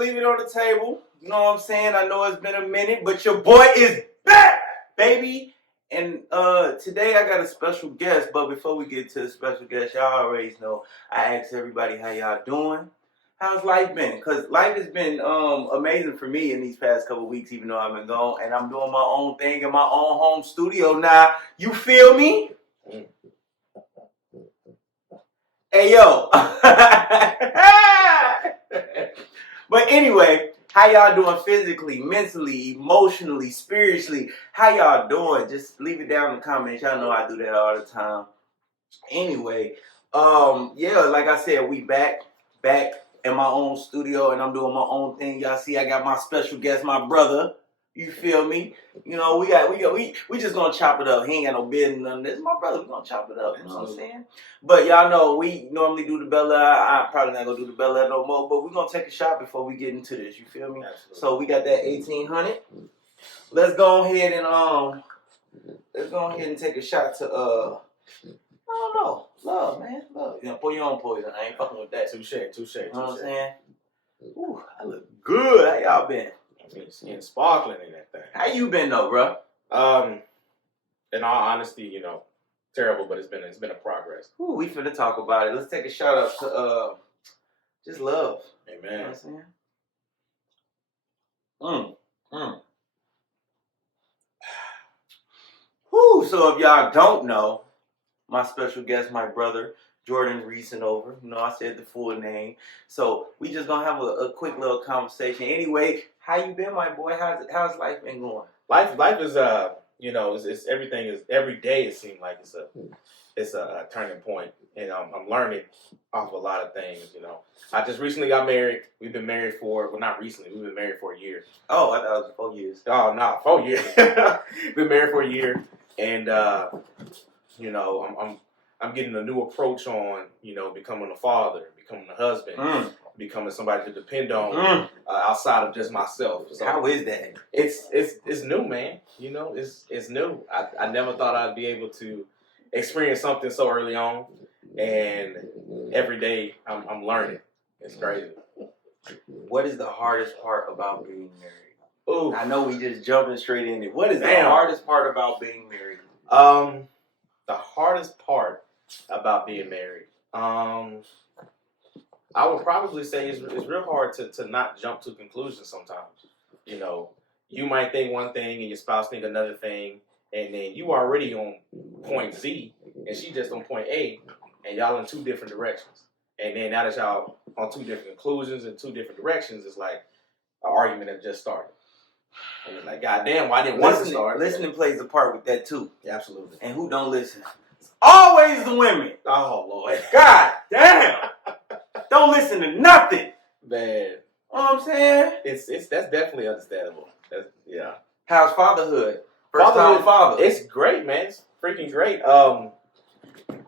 leave it on the table. You know what I'm saying? I know it's been a minute, but your boy is back, baby. And today I got a special guest, but before we get to the special guest, y'all already know I ask everybody how y'all doing. How's life been? Because life has been amazing for me in these past couple weeks, even though I've been gone. And I'm doing my own thing in my own home studio now. You feel me? Hey, yo. But anyway, how y'all doing physically, mentally, emotionally, spiritually? How y'all doing? Just leave it down in the comments. Y'all know I do that all the time. Anyway, yeah, like I said, we back in my own studio, and I'm doing my own thing. Y'all see, I got my special guest, my brother. You feel me? You know, we just gonna chop it up. He ain't got no business, none of this. My brother, we gonna chop it up. You know what I'm saying? But y'all know we normally do the Bella. I'm probably not gonna do the Bella no more. But we gonna take a shot before we get into this. You feel me? Absolutely. So we got that 1800. Let's go ahead and take a shot to I don't know. Love, man. Love. You know, pour your own poison. I ain't fucking with that. Touche. You know what I'm saying? Ooh, I look good. How y'all been? Skin sparkling in that thing. How you been though, bro? In all honesty, you know, terrible, but it's been a progress. Ooh, we finna talk about it. Let's take a shout out to just love. Amen. You know what I'm saying? Whoo, so if y'all don't know, my special guest, my brother, Jordan Reasonover. You know, I said the full name. So we just gonna have a quick little conversation. Anyway, how you been, my boy? How's life been going? Life is you know, it's everything is every day. It seems like it's a turning point, and I'm learning off a lot of things. You know, I just recently got married. We've been married not recently. We've been married for a year. Oh, I thought it was 4 years. Oh no, 4 years. Been married for a year, and you know, I'm getting a new approach on, you know, becoming a father, becoming a husband, becoming somebody to depend on outside of just myself. So how is that? It's new, man. You know, it's new. I never thought I'd be able to experience something so early on, and every day I'm learning. It's crazy. What is the hardest part about being married? Ooh, I know we just jumping straight in it. What is the hardest part about being married? The hardest part about being married, I would probably say it's real hard to not jump to conclusions sometimes. You know, you might think one thing and your spouse think another thing, and then you already on point Z and she just on point A, and y'all in two different directions. And then now that y'all on two different conclusions and two different directions, it's like an argument that just started. And it's like, goddamn, why didn't want to start? Listening plays a part with that too. Yeah, absolutely. And who don't listen? It's always the women. Oh Lord. God damn. Don't listen to nothing. Man. You know what I'm saying? That's definitely understandable. Yeah. How's fatherhood? First time father. It's great, man. It's freaking great.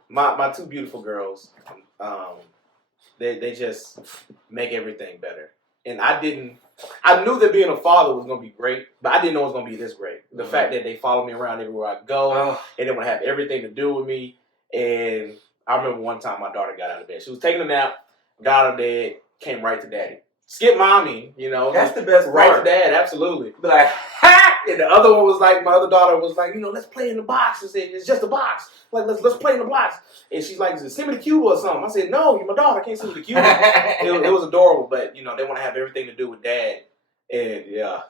My two beautiful girls, they just make everything better. And I knew that being a father was gonna be great, but I didn't know it was gonna be this great. The fact that they follow me around everywhere I go, and they want to have everything to do with me. And I remember one time my daughter got out of bed. She was taking a nap, got out of bed, came right to daddy. Skip mommy, you know. That's the best part. Right to dad, absolutely. Be like, ha! And the other one was like, my other daughter was like, you know, let's play in the box. I said, it's just a box. Like, let's play in the box. And she's like, send me the cube or something. I said, no, you're my daughter. I can't send you the cube. it was adorable, but, you know, they want to have everything to do with dad. And, yeah.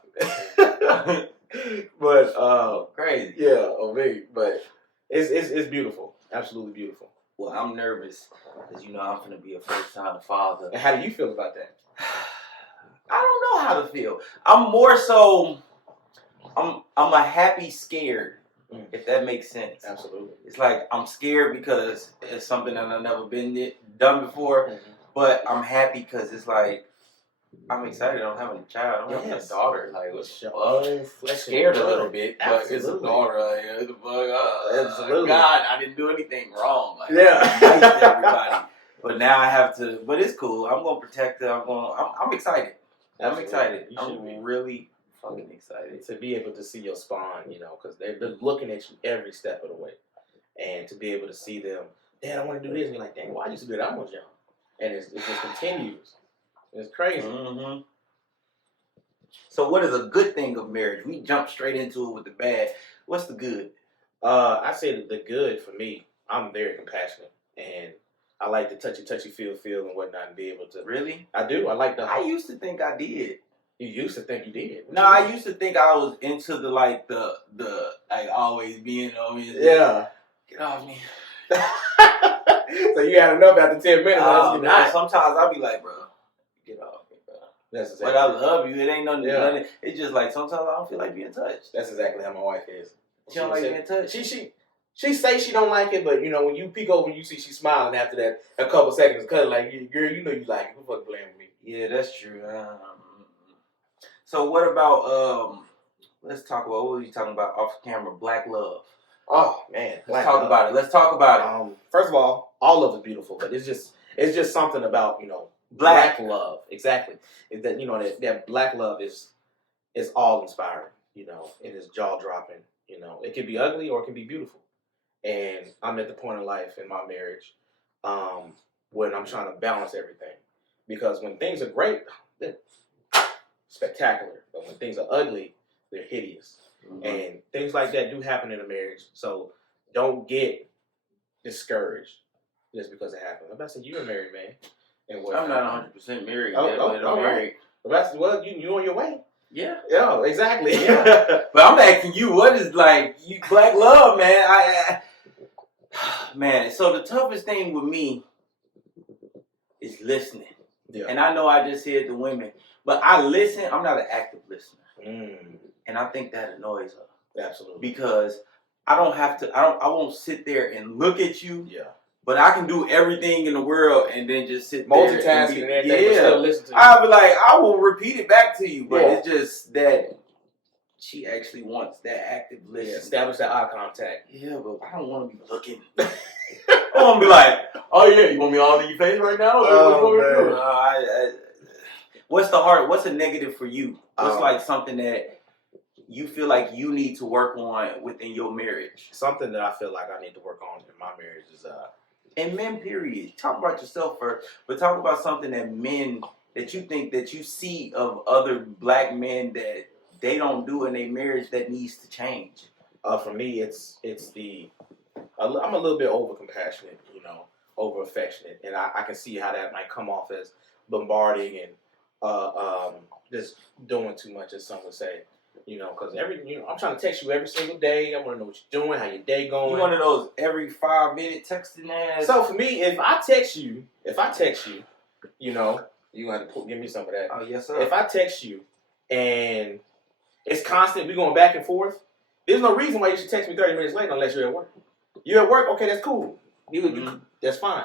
But, crazy. Yeah, me. But it's beautiful. Absolutely beautiful. Well, I'm nervous because, you know, I'm going to be a first-time father. And how do you feel about that? I don't know how to feel. I'm more so, I'm a happy scared, if that makes sense. Absolutely. It's like I'm scared because it's something that I've never done before, but I'm happy because it's like, I'm excited. I'm having a child. I'm having a daughter. Like, what's scared a little bit, but it's a daughter. Like, what the fuck? Absolutely. God, I didn't do anything wrong. Like, yeah. I'm nice to everybody. But now I have to. But it's cool. I'm gonna protect her. I'm excited. I'm excited. I'm really fucking excited to be able to see your spawn. You know, because they're looking at you every step of the way, and to be able to see them. Dad, I want to do this. And you're like, dang, why I used to do that? I was young, and it just continues. It's crazy. Mm-hmm. So what is a good thing of marriage? We jump straight into it with the bad. What's the good? I say that the good for me, I'm very compassionate, and I like the touchy feel and whatnot, and be able to. Really? I do. I like the. I used to think I did. You used to think you did. No, I used to think I was into the like always being on me. Yeah. Get off me. So you had enough after 10 minutes. Sometimes I'll be like, bro, get off me, bro. That's exactly. But I love you. It ain't nothing. It's just like sometimes I don't feel like being touched. That's exactly how my wife is. She don't like being touched. She say she don't like it, but when you peek over and you see she's smiling after that, a couple seconds, cause like, girl, you know you like it. Who fucking playing with me? Yeah, that's true. So what about let's talk about what were you talking about off camera? Black love. Oh man, let's talk about it. First of all of it's beautiful, but it's just something about black love. Exactly. Is that that black love is all inspiring. It is jaw dropping. It can be ugly or it can be beautiful. And I'm at the point in life in my marriage when I'm trying to balance everything, because when things are great, they're spectacular, but when things are ugly, they're hideous. Mm-hmm. And things like that do happen in a marriage. So don't get discouraged just because it happened. I'm about to say you're a married man. And I'm not 100% married. But I'm married. Well, you on your way. Yeah. Yeah, exactly. Yeah. But I'm asking you, what is you black love, man? Man, so the toughest thing with me is listening. Yeah. And I know I just said the women, but I listen. I'm not an active listener. And I think that annoys her. Absolutely. Because I don't have to, I won't sit there and look at you. Yeah. But I can do everything in the world and then just sit multitasking there and everything, but still listen to you. I'll be like, I will repeat it back to you, but it's just that she actually wants that active listening. Yeah, establish that eye contact. Yeah, but I don't want to be looking. I want to be like, oh yeah, you want me all in your face right now? What's a negative for you? What's something that you feel like you need to work on within your marriage? Something that I feel like I need to work on in my marriage is and men, period. Talk about yourself first, but talk about something that you think that you see of other black men that they don't do in their marriage that needs to change. For me, it's I'm a little bit over compassionate, over affectionate, and I can see how that might come off as bombarding and just doing too much, as some would say. Because I'm trying to text you every single day. I want to know what you're doing, how your day going. You one of those every 5-minute texting ass. So for me, if I text you, you're gonna have to give me some of that. Oh yes, sir. If I text you and it's constant, we going back and forth, there's no reason why you should text me 30 minutes later unless you're at work. You're at work, okay, that's cool. That's fine.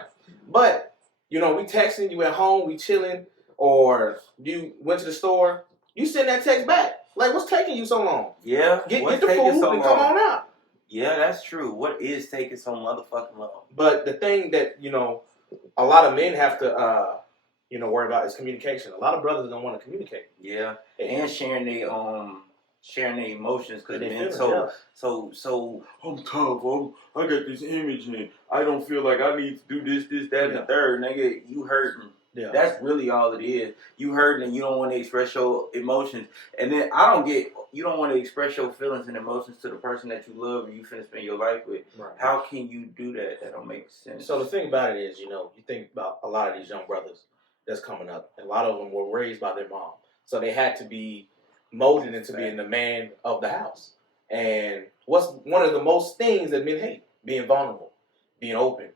But we texting, you at home, we chilling, or you went to the store, you send that text back. Like, what's taking you so long? Yeah. Get the food and come on out. Yeah, that's true. What is taking so motherfucking long? But the thing that, a lot of men have to, worry about is communication. A lot of brothers don't want to communicate. Yeah. And sharing their emotions, because men so I'm tough. I got this image and I don't feel like I need to do this, that, and the third. Nigga, you hurting. Yeah. That's really all it is. You hurting and you don't want to express your emotions. And then you don't want to express your feelings and emotions to the person that you love and you finna spend your life with. Right. How can you do that? That don't make sense. So the thing about it is, you think about a lot of these young brothers that's coming up. And a lot of them were raised by their mom. So they had to be molded into being the man of the house. And what's one of the most things that men hate? Being vulnerable, being open,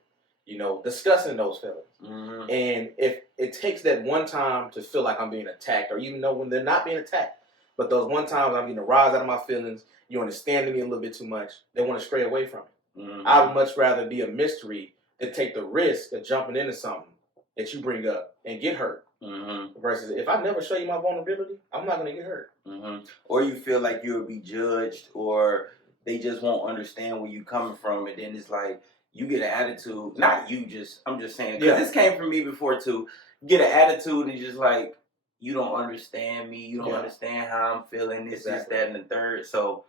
discussing those feelings. Mm-hmm. And if it takes that one time to feel like I'm being attacked, or even know when they're not being attacked, but those one times I'm getting a rise out of my feelings, you're understanding me a little bit too much, they want to stray away from it. Mm-hmm. I would much rather be a mystery than take the risk of jumping into something that you bring up and get hurt. Mm-hmm. Versus if I never show you my vulnerability, I'm not going to get hurt. Mm-hmm. Or you feel like you'll be judged, or they just won't understand where you're coming from, and then it's like you get an attitude. Not you, I'm just saying, because this came from me before too. You get an attitude and just like, you don't understand me, you don't understand how I'm feeling, this, that, and the third. So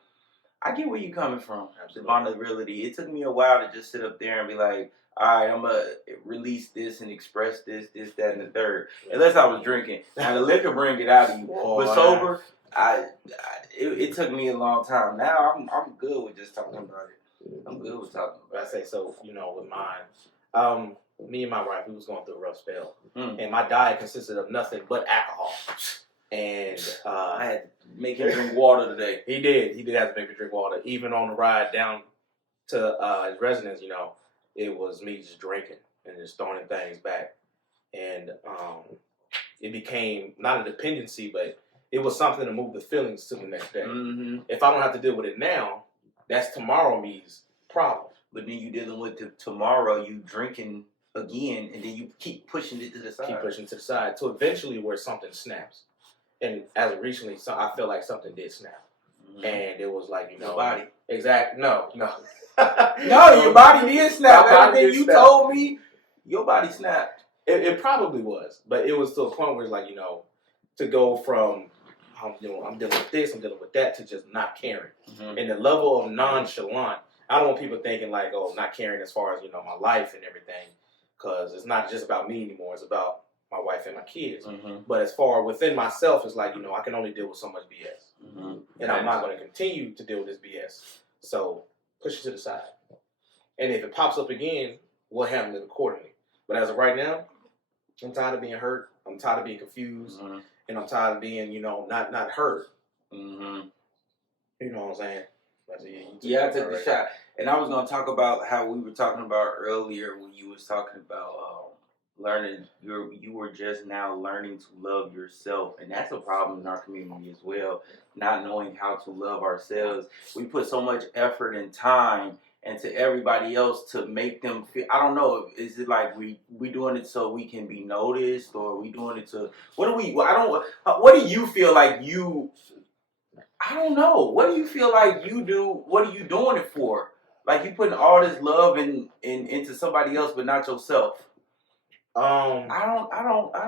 I get where you coming from. Absolutely. The vulnerability. It took me a while to just sit up there and be like, all right, I'm going to release this and express this, that, and the third. Unless I was drinking. Now, the liquor bring it out of you. But sober, it took me a long time. Now, I'm good with just talking about it. I'm good with talking about it. I say so, with mine. Me and my wife, we was going through a rough spell. And my diet consisted of nothing but alcohol. And I had to make him drink water today. He did have to make me drink water. Even on the ride down to his residence, it was me just drinking and just throwing things back. And it became not a dependency, but it was something to move the feelings to the next day. Mm-hmm. If I don't have to deal with it now, that's tomorrow me's problem. But then you dealing with tomorrow, you drinking again, and then you keep pushing it to the side. Keep pushing to the side. So eventually where something snaps. And as of recently, I feel like something did snap. Mm-hmm. And it was like, your body. Exactly. No. No, your body did snap. Everything you told me, your body snapped. It probably was. But it was to a point where it's like, to go from, I'm dealing with this, I'm dealing with that, to just not caring. Mm-hmm. And the level of nonchalant, I don't want people thinking like, oh, not caring as far as, my life and everything. Because it's not just about me anymore. It's about my wife and my kids. Mm-hmm. But as far within myself, it's like, I can only deal with so much BS. Mm-hmm. And I'm not going to continue to deal with this BS. So push it to the side. And if it pops up again, we'll handle it accordingly. But as of right now, I'm tired of being hurt. I'm tired of being confused. Mm-hmm. And I'm tired of being, not hurt. Mm-hmm. You know what I'm saying? Yeah, I took the shot. And I was going to talk about how we were talking about earlier when you was talking about learning. You were just now learning to love yourself. And that's a problem in our community as well. Not knowing how to love ourselves. We put so much effort and time into everybody else to make them feel. I don't know. Is it like we doing it so we can be noticed, or are we doing it to? What do you feel like you? I don't know. What do you feel like you do? What are you doing it for? Like you putting all this love into somebody else, but not yourself. I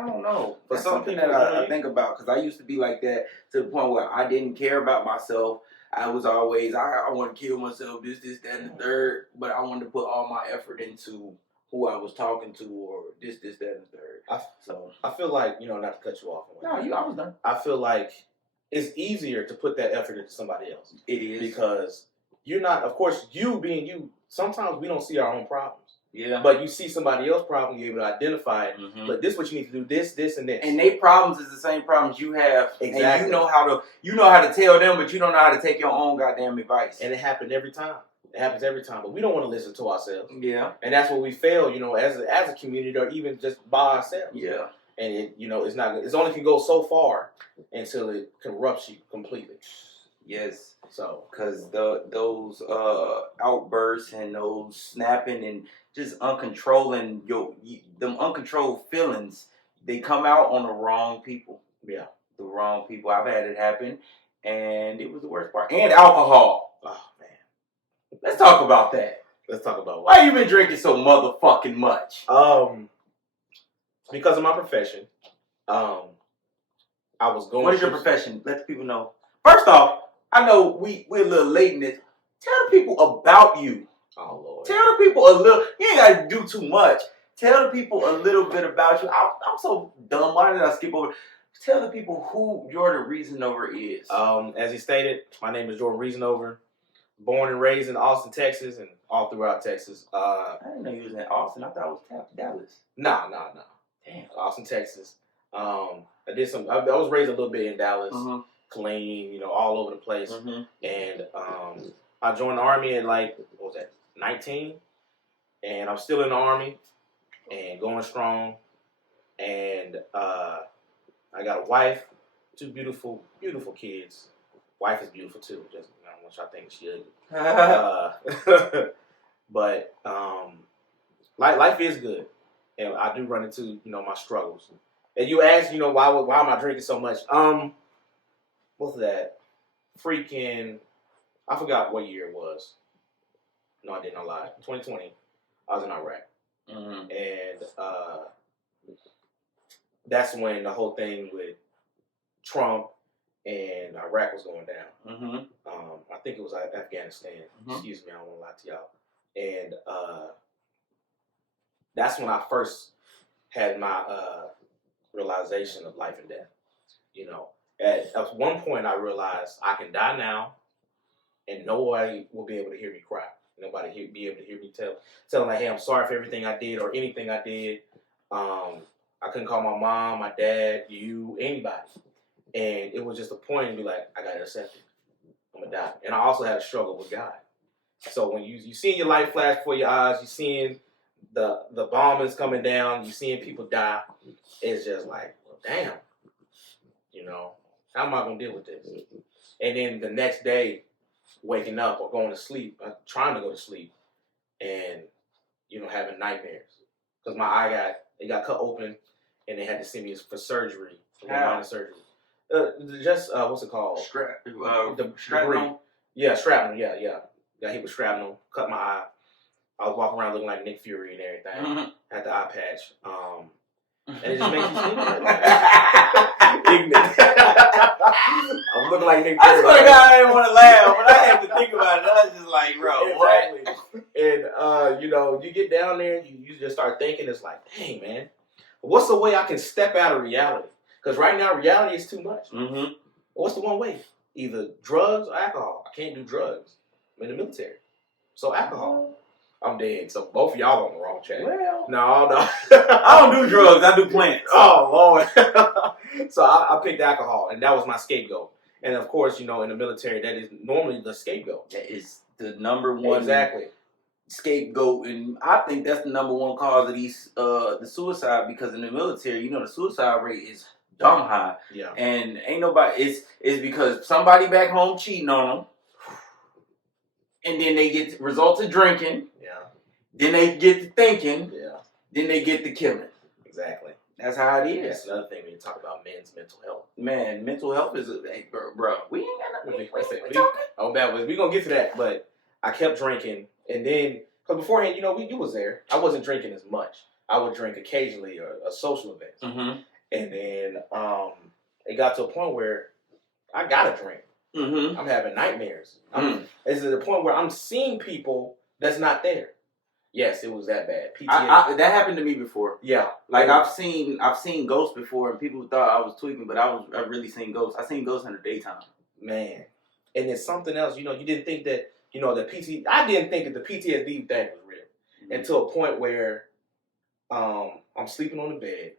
don't know. But something that I think about, because I used to be like that to the point where I didn't care about myself. I was always, I want to kill myself, this, that, and the third. But I wanted to put all my effort into who I was talking to, or this, that, and the third. I feel like, not to cut you off. No, I was done. I feel like it's easier to put that effort into somebody else. It is. Because you're not, of course, you being you, sometimes we don't see our own problems. Yeah. But you see somebody else's problem, you're able to identify it. Mm-hmm. But this is what you need to do, this, and this. And their problems is the same problems you have. Exactly. And you know how to tell them, but you don't know how to take your own goddamn advice. And it happens every time. It happens every time. But we don't want to listen to ourselves. Yeah. And that's where we fail, as a community, or even just by ourselves. Yeah. And it only can go so far until it corrupts you completely. Yes. So, because those outbursts and those snapping and just uncontrolling them uncontrolled feelings, they come out on the wrong people. Yeah, the wrong people. I've had it happen, and it was the worst part. And alcohol. Oh man, let's talk about that. Let's talk about why you been drinking so motherfucking much. Because of my profession. I was going. What is your profession? Let the people know. First off, I know we're a little late in this. Tell the people about you. Oh Lord. Tell the people a little. You ain't got to do too much. Tell the people a little bit about you. I'm so dumb. Why did I skip over? Tell the people who Jordan Reasonover is. As he stated, my name is Jordan Reasonover. Born and raised in Austin, Texas, and all throughout Texas. I didn't know you was in Austin. I thought it was Dallas. No. Damn. Austin, Texas. I was raised a little bit in Dallas, mm-hmm. Killeen, all over the place. Mm-hmm. And I joined the Army at 19? And I'm still in the Army and going strong. And I got a wife, 2 beautiful, beautiful kids. Wife is beautiful too. Just I don't want y'all think she ugly. But life is good, and I do run into my struggles. And you ask, why am I drinking so much? What's that? Freaking, I forgot what year it was. No, I didn't lie. 2020, I was in Iraq, mm-hmm. And that's when the whole thing with Trump and Iraq was going down. Mm-hmm. I think it was Afghanistan. Mm-hmm. Excuse me, I don't want to lie to y'all. And that's when I first had my realization of life and death. You know, at one point I realized I can die now, and nobody will be able to hear me cry. Nobody be able to hear me tell them like, hey, I'm sorry for everything I did or anything I did. I couldn't call my mom, my dad, you, anybody. And it was just a point to be like, I got to accept it. I'm going to die. And I also had a struggle with God. So when you seeing your life flash before your eyes, you seeing the bombings coming down, you seeing people die, it's just like, well, damn. You know, how am I going to deal with this? And then the next day, waking up or going to sleep, trying to go to sleep, and, you know, having nightmares. Because my eye got cut open, and they had to send me for surgery, for minor surgery. What's it called? Shrapnel. Yeah, shrapnel. Yeah. Got hit with shrapnel. Cut my eye. I was walking around looking like Nick Fury and everything. Mm-hmm. Had the eye patch. And it just makes you sleep. Ignorant. I'm looking like Nick Fury. I swear to God, I didn't want to laugh, but I had to think about it. I was just like, bro, exactly. what? And you know, you get down there, and you just start thinking, it's like, dang, man, what's the way I can step out of reality? Because right now, reality is too much. Mm-hmm. What's the one way? Either drugs or alcohol. I can't do drugs. I'm in the military. So alcohol. I'm dead. So both of y'all on the wrong track. Well, no. I don't do drugs. I do plants. Oh, Lord. So I picked alcohol, and that was my scapegoat. And, of course, you know, in the military, that is normally the scapegoat. That is the number one scapegoat, and I think that's the number one cause of these the suicide, because in the military, you know, the suicide rate is dumb high. Yeah. And ain't nobody, it's because somebody back home cheating on them, and then they get results of drinking. Yeah. Then they get to thinking. Yeah. Then they get to killing. Exactly. That's how it is. That's another thing when you talk about men's mental health. Man, mental health is hey, bro. We ain't got nothing. We talking. Oh, we're gonna get to that, but I kept drinking, and then because beforehand, you know, you was there. I wasn't drinking as much. I would drink occasionally or a social event, and then it got to a point where I gotta drink. I'm having nightmares. It's to the point where I'm seeing people that's not there. Yes, it was that bad. PTSD. That happened to me before. Yeah, like I've seen ghosts before, and people thought I was tweaking, but I really seen ghosts. I seen ghosts in the daytime. Man, and it's something else. You know, you didn't think that. You know, I didn't think that the PTSD thing was real until a point where I'm sleeping on the bed,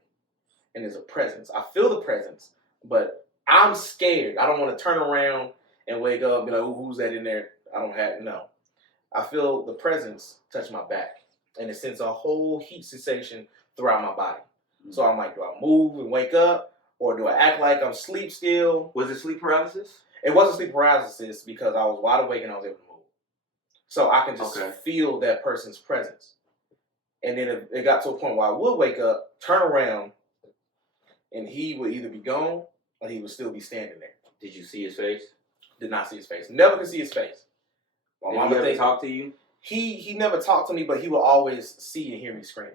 and there's a presence. I feel the presence, but I'm scared. I don't want to turn around and wake up and be like, who's that in there? No. I feel the presence touch my back, and it sends a whole heat sensation throughout my body. So I'm like, do I move and wake up, or do I act like I'm asleep still? Was it sleep paralysis? It wasn't sleep paralysis because I was wide awake and I was able to move. So I can just feel that person's presence. And then it got to a point where I would wake up, turn around, and he would either be gone or he would still be standing there. Did you see his face? Did not see his face. Never could see his face. My mama ever talk to you? He never talked to me, but he will always see and hear me scream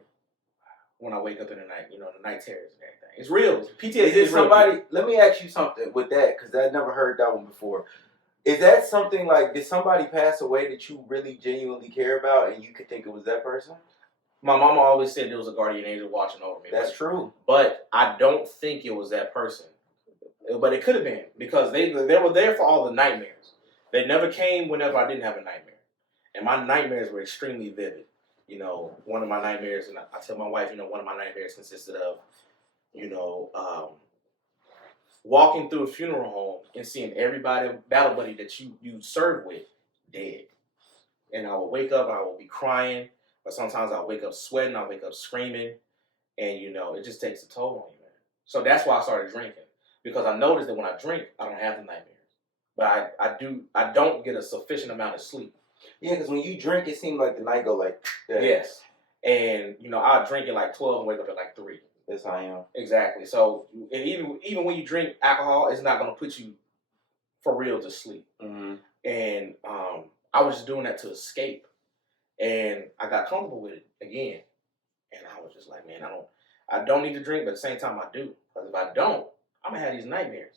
when I wake up in the night. You know, the night terrors and everything. It's real. PTSD is somebody? Real. Let me ask you something with that, because I never heard that one before. Is that something like, did somebody pass away that you really genuinely care about, and you could think it was that person? My mama always said there was a guardian angel watching over me. That's true. But I don't think it was that person. But it could have been, because they were there for all the nightmares. They never came whenever I didn't have a nightmare. And my nightmares were extremely vivid. You know, one of my nightmares, and I tell my wife, you know, one of my nightmares consisted of, you know, walking through a funeral home and seeing everybody, battle buddy that you served with, dead. And I would wake up, I would be crying, but sometimes I'll wake up sweating, I'll wake up screaming, and, you know, it just takes a toll on you, man. So that's why I started drinking, because I noticed that when I drink, I don't have the nightmares. But I don't get a sufficient amount of sleep. Yeah, because when you drink, it seems like the night go like that. Yes. And, you know, I'll drink at like 12 and wake up at like 3. That's how I am. Exactly. So, and even when you drink alcohol, it's not going to put you for real to sleep. And I was just doing that to escape. And I got comfortable with it again. And I was just like, man, I don't need to drink, but at the same time I do. Because if I don't, I'm going to have these nightmares.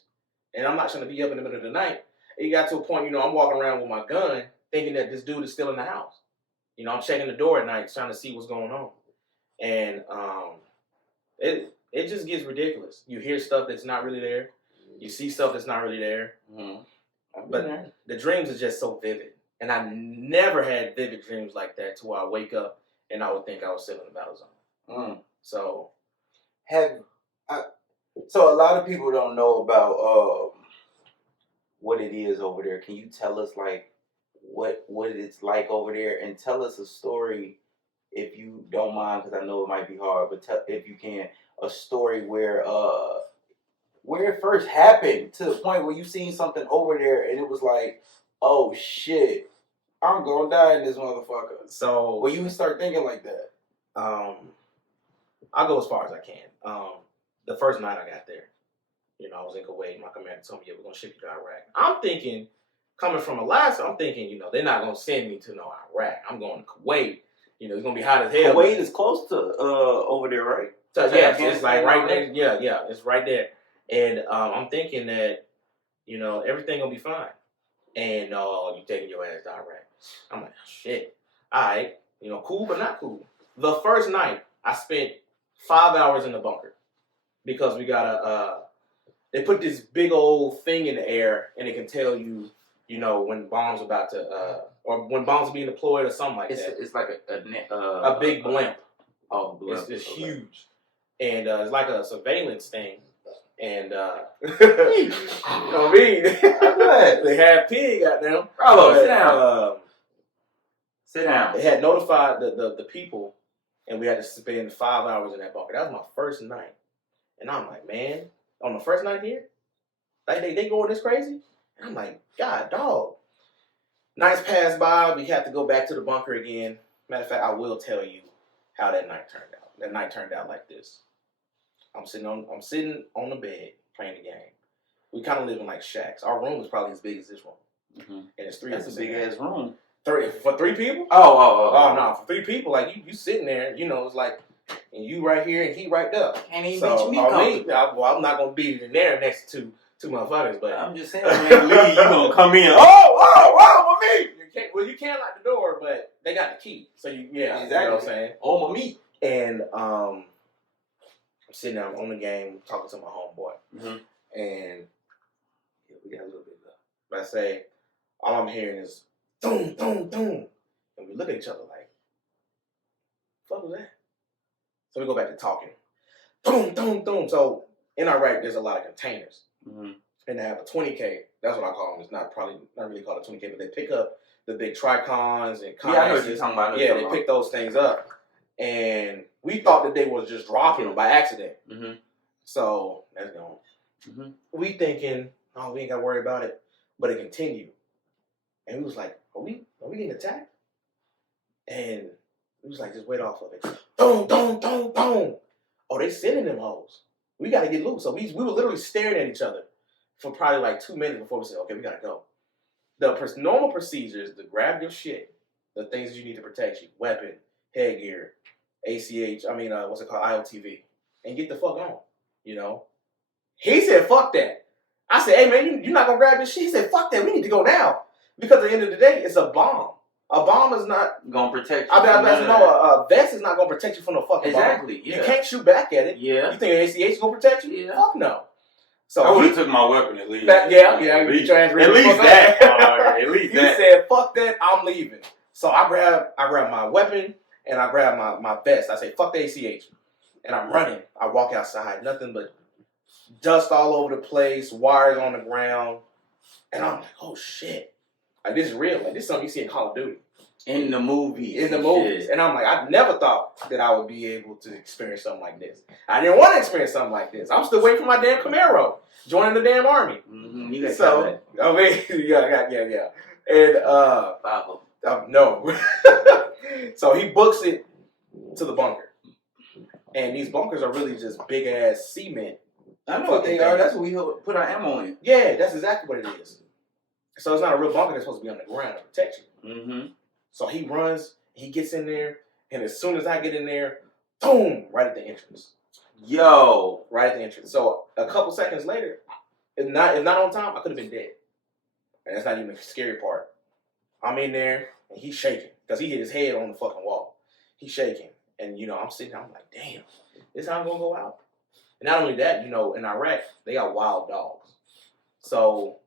and I'm not trying to be up in the middle of the night. It got to a point, I'm walking around with my gun, thinking that this dude is still in the house. I'm checking the door at night, trying to see what's going on, and it just gets ridiculous. You hear stuff that's not really there. You see stuff that's not really there. But the dreams are just so vivid. And I never had vivid dreams like that to where I wake up and I would think I was still in the battle zone. So so a lot of people don't know about what it is over there. Can you tell us like what it's like over there, and tell us a story if you don't mind, because I know it might be hard, but if you can, a story where it first happened, to the point where you seen something over there and it was like, oh shit, I'm gonna die in this motherfucker. So when you start thinking like that, I'll go as far as I can. The first night I got there, I was in Kuwait. My commander told me, "Yeah, we're gonna ship you to Iraq." I'm thinking, coming from Alaska, I'm thinking, they're not gonna send me to no Iraq. I'm going to Kuwait. It's gonna be hot as hell. Kuwait is close to over there, right? So yeah, it's like right there. Yeah, it's right there. And I'm thinking that, everything gonna be fine. And you taking your ass to Iraq. I'm like, shit. All right, cool but not cool. The first night, I spent 5 hours in the bunker because we got they put this big old thing in the air and it can tell you, when bombs are about to, or when bombs are being deployed or something like that. It's like a big blimp. Oh, blimp. It's just huge. And it's like a surveillance thing. And, you know what I mean? They had pig out there. Bravo, sit down. Sit down. They had notified the people, and we had to spend 5 hours in that bunker. That was my first night. And I'm like, man, on the first night here, like they going this crazy? And I'm like, God, dog. Nights pass by. We have to go back to the bunker again. Matter of fact, I will tell you how that night turned out. That night turned out like this. I'm sitting on the bed playing the game. We kind of live in like shacks. Our room is probably as big as this room, and it's three. That's a big ass room. For 3 people? Oh no, for 3 people, like you sitting there, it's like, and you right here and he right there. Can't even reach me comfortable. Well, I'm not gonna be in there next to two motherfuckers, but I'm just saying, man, Lee, you gonna come in? Oh, my meat. You can't lock the door, but they got the key, so exactly. You know what I'm saying? Oh, my meat. And I'm sitting there on the game talking to my homeboy, and we got a little bit left. But I say, all I'm hearing is boom, boom, boom, and we look at each other like, "Fuck was that?" So we go back to talking. Boom, boom, boom. So in Iraq, there's a lot of containers, and they have a 20K. That's what I call them. It's not really called a 20K, but they pick up the big Tricons and I know what you're talking about. Yeah, they pick those things up. And we thought that they was just dropping them by accident. So that's going. We thinking, oh, we ain't got to worry about it. But it continued. And we was like, are we getting attacked? And we was like, just wait off of it. Boom, boom, boom, boom. Oh, they sending them hoes. We got to get loose. So we were literally staring at each other for probably like 2 minutes before we said, okay, we got to go. The normal procedure is to grab your shit, the things that you need to protect you, weapon, headgear, what's it called, IOTV, and get the fuck on, He said, fuck that. I said, hey, man, you're not going to grab this shit? He said, fuck that, we need to go now. Because at the end of the day, it's a bomb. A bomb is not going to protect you. A vest is not going to protect you from no fucking bomb. Exactly, yeah. You can't shoot back at it. Yeah. You think ACH is going to protect you? Yeah. Fuck no. So I would have took my weapon at least. At least that. At least he said, fuck that, I'm leaving. So I grab my weapon and I grab my vest. I say, fuck the ACH. And I'm running. I walk outside, nothing but dust all over the place, wires on the ground. And I'm like, oh shit. Like, this is real. Like, this is something you see in Call of Duty. In the movies. Shit. And I'm like, I never thought that I would be able to experience something like this. I didn't want to experience something like this. I'm still waiting for my damn Camaro, joining the damn army. You got so, I mean, yeah. And, no. So he books it to the bunker. And these bunkers are really just big ass cement. I know what they are. That's what we put our ammo in. Yeah, that's exactly what it is. So it's not a real bunker that's supposed to be on the ground to protect you. So he runs, he gets in there, and as soon as I get in there, boom, right at the entrance. Yo. Right at the entrance. So a couple seconds later, If not on time, I could have been dead. And that's not even the scary part. I'm in there, and he's shaking because he hit his head on the fucking wall. He's shaking, and I'm sitting there, I'm like, damn, this how I'm gonna go out. And not only that, in Iraq they got wild dogs. So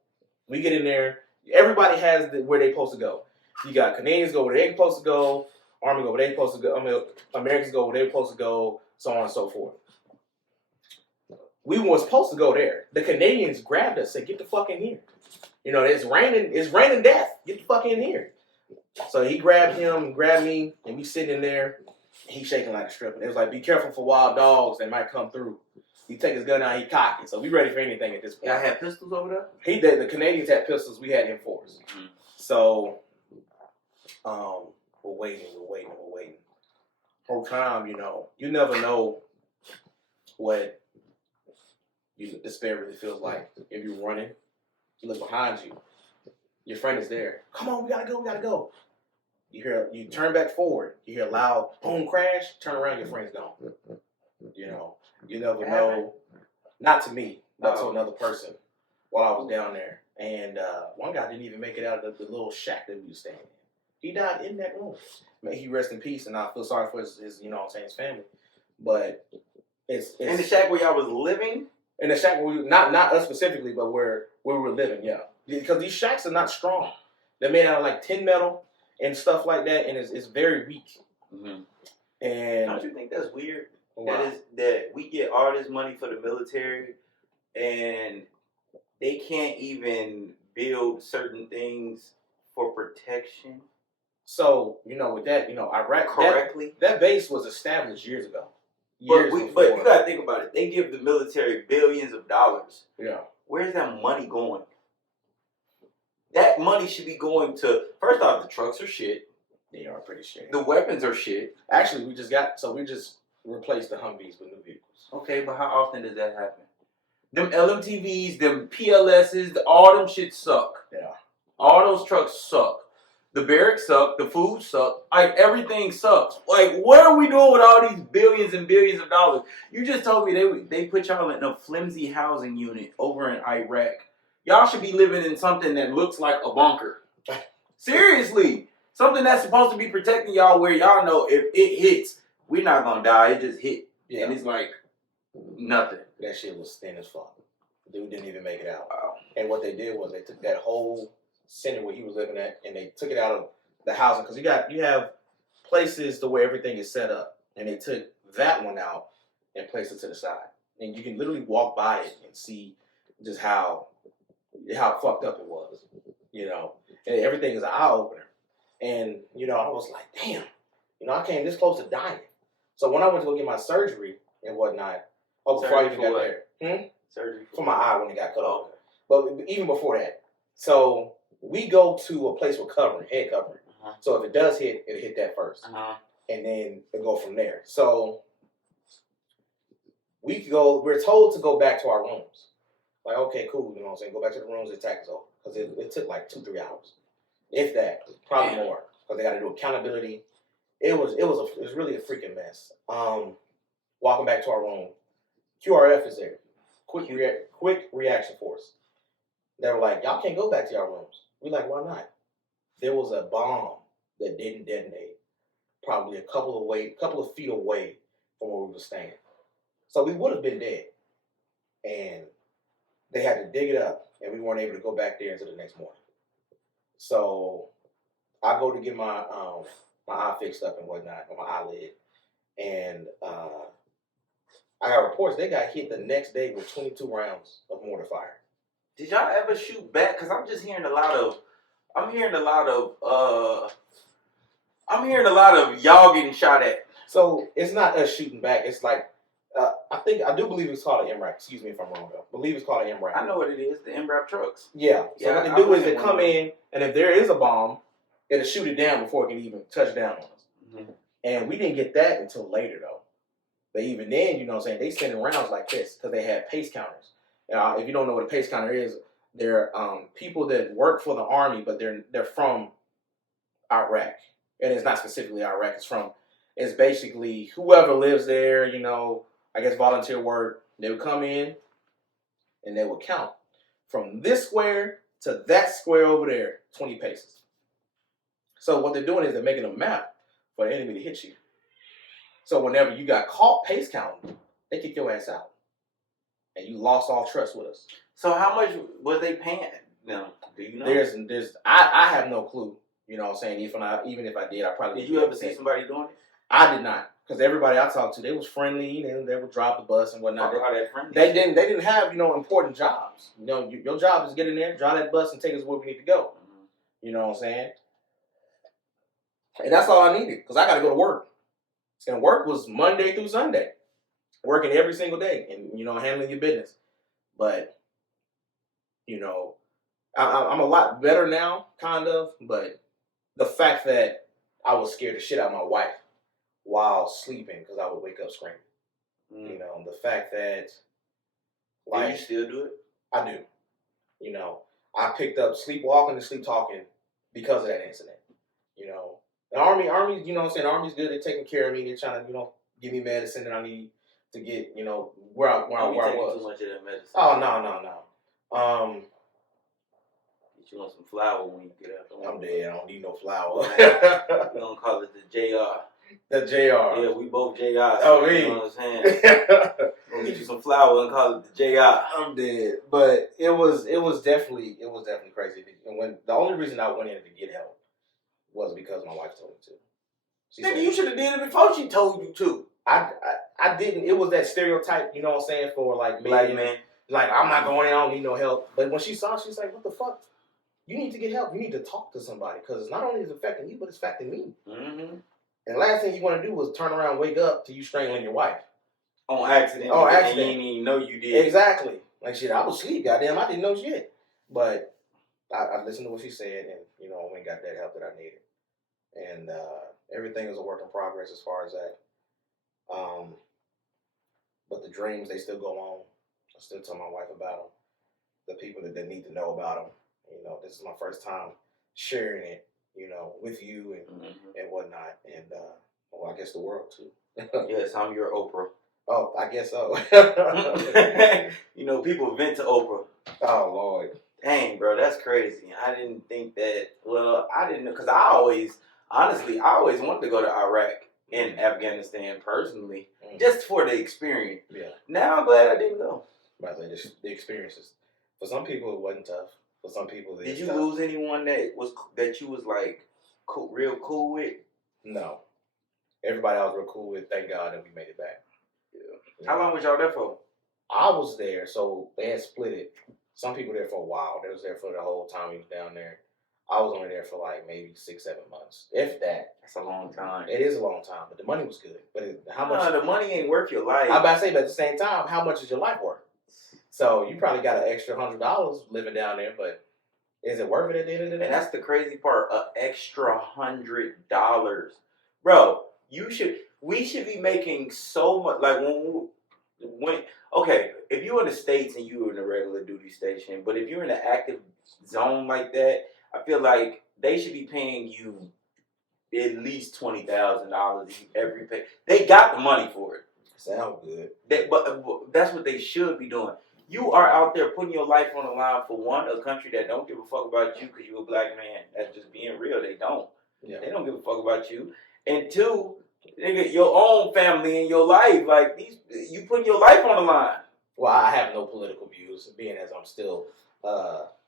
we get in there. Everybody has where they supposed to go. You got Canadians go where they supposed to go. Army go where they supposed to go. Americans go where they supposed to go. So on and so forth. We were supposed to go there. The Canadians grabbed us, said, "Get the fuck in here." It's raining. It's raining death. Get the fuck in here. So he grabbed him and grabbed me, and we sitting in there. And he's shaking like a stripper. It was like, "Be careful for wild dogs. They might come through." He take his gun out. He cock it. So we ready for anything at this point. Y'all had pistols over there? He did. The Canadians had pistols. We had M4s. Mm-hmm. So, we're waiting. Whole time, you never know what despair really feels like. If you're running, you look behind you. Your friend is there. Come on, we gotta go. You turn back forward. You hear a loud boom crash. Turn around, your friend's gone. You never know. Not to me, but to another person. While I was down there, and one guy didn't even make it out of the little shack that we were staying in. He died in that room. May he rest in peace, and I feel sorry for his his family. But it's in the shack where y'all was living. In the shack where not us specifically, but where we were living, yeah. Because these shacks are not strong. They're made out of like tin metal and stuff like that, and it's very weak. Mm-hmm. And don't you think that's weird? Wow. That we get all this money for the military, and they can't even build certain things for protection. So with that, Iraq correctly. That base was established years ago. But you gotta think about it. They give the military billions of dollars. Yeah. Where's that money going? That money should be going to, first off, the trucks are shit. They are pretty shit. The weapons are shit. Actually, we just replaced the Humvees with new vehicles. Okay, but how often does that happen? Them LMTVs, them PLSs, all them shit suck. Yeah. All those trucks suck. The barracks suck. The food suck. Like, everything sucks. Like, what are we doing with all these billions and billions of dollars? You just told me they put y'all in a flimsy housing unit over in Iraq. Y'all should be living in something that looks like a bunker. Seriously. Something that's supposed to be protecting y'all where y'all know if it hits, we're not going to die. It just hit. Yeah. And it's like nothing. That shit was thin as fuck. Dude didn't even make it out. Wow. And what they did was they took that whole center where he was living at, and they took it out of the housing, because you have places to where everything is set up, and they took that one out and placed it to the side, and you can literally walk by it and see just how fucked up it was, and everything is an eye opener, and I was like, damn, I came this close to dying. So when I went to go get my surgery and whatnot, before I even got there, surgery for my eye when it got cut off, but even before that, so we go to a place with head covering. Uh-huh. So if it does hit, it'll hit that first. Uh-huh. And then it'll go from there. So we're told to go back to our rooms. Like, okay, cool, you know what I'm saying? Go back to the rooms, the attack is over. Because it took like 2-3 hours. If that, probably more. Because they got to do accountability. It was really a freaking mess. Walking back to our room, QRF is there. Quick reaction force. They were like, y'all can't go back to your rooms. We're like, why not? There was a bomb that didn't detonate, probably a couple of feet away from where we were staying. So we would have been dead. And they had to dig it up, and we weren't able to go back there until the next morning. So I go to get my eye fixed up and whatnot, on my eyelid, and I got reports they got hit the next day with 22 rounds of mortar fire. Did y'all ever shoot back? Because I'm hearing a lot of y'all getting shot at. So it's not us shooting back. It's like, I do believe it's called an MRAP. Excuse me if I'm wrong, though. I believe it's called an MRAP. I know what it is, the MRAP trucks. Yeah. So what they do is they come in, and if there is a bomb, it'll shoot it down before it can even touch down on us. Mm-hmm. And we didn't get that until later, though. But even then, you know what I'm saying, they sending rounds like this because they had pace counters. If you don't know what a pace counter is, they're people that work for the Army, but they're from Iraq. And it's not specifically Iraq. It's basically whoever lives there, I guess volunteer work. They would come in and they would count. from this square to that square over there, 20 paces. So what they're doing is they're making a map for the enemy to hit you. So whenever you got caught pace counting, they kick your ass out. And you lost all trust with us. So how much was they paying? No, do you know? I have no clue. You know what I'm saying? Even if I did, I probably Did you ever see somebody doing it? I did not. Because everybody I talked to, they was friendly, and they would drive the bus and whatnot. They didn't have, important jobs. Your job is get in there, drive that bus, and take us where we need to go. You know what I'm saying? And that's all I needed, because I got to go to work. And work was Monday through Sunday. Working every single day and, handling your business. But, I'm a lot better now, kind of. But the fact that I was scared to shit out my wife while sleeping because I would wake up screaming. The fact that... Do you still do it? I do. I picked up sleepwalking and sleep talking because of that incident. The Army, you know what I'm saying? The Army's good. They're taking care of me. They're trying to, give me medicine that I need to get, where I was. Too much of that medicine. Oh, no. Get you on some flour when you get out. I'm dead. I don't need no flour. We're going to call it the JR. The JR. Yeah, we both JRs. Oh, me. You know what I'm saying? We'll get you some flour and call it the JR. I'm dead. But it was definitely crazy. And the only reason I went in to get help was because my wife told me to. Nigga, you should have did it before she told you to. I didn't. It was that stereotype, you know what I'm saying, for like me. Black man. Like, I'm not going in, I don't need no help. But when she saw, she's like, what the fuck? You need to get help. You need to talk to somebody. Because not only is it affecting you, but it's affecting me. Mm-hmm. And the last thing you want to do was turn around, wake up to you strangling your wife. On accident. On accident. And you didn't even know you did. Exactly. Like, shit, I was asleep, goddamn. I didn't know shit. But I listened to what she said, and, I went and got that help that I needed. And everything was a work in progress as far as that. But the dreams, they still go on. I still tell my wife about them. The people that need to know about them. This is my first time sharing it, with you and whatnot. And, I guess the world, too. Yes, I'm your Oprah. Oh, I guess so. People vent to Oprah. Oh, Lord. Dang, bro, that's crazy. I didn't think that, I didn't know, because I always wanted to go to Iraq and Afghanistan personally, just for the experience. Yeah. Now I'm glad I didn't go. But the experiences. For some people, it wasn't tough. For some people, did you lose anyone that you was like real cool with? No. Everybody I was real cool with, thank God that we made it back. Yeah. How long was y'all there for? I was there, so they had split it. Some people there for a while. They was there for the whole time we was down there. I was only there for like maybe 6-7 months, if that. That's a long time. It is a long time, but the money was good. But how much? The money ain't worth your life. I'm about to say, but at the same time, how much is your life worth? So you probably got an extra $100 living down there, but is it worth it at the end of the day? And that's the crazy part. An extra $100, bro. We should be making so much. Like when okay, if you're in the States and you're in a regular duty station, but if you're in an active zone like that, I feel like they should be paying you at least $20,000 every pay. They got the money for it. Sound good. But that's what they should be doing. You are out there putting your life on the line for one, a country that don't give a fuck about you because you're a black man. That's just being real. They don't. Yeah. They don't give a fuck about you. And two, nigga, your own family and your life. Like, you putting your life on the line. Well, I have no political views, being as I'm still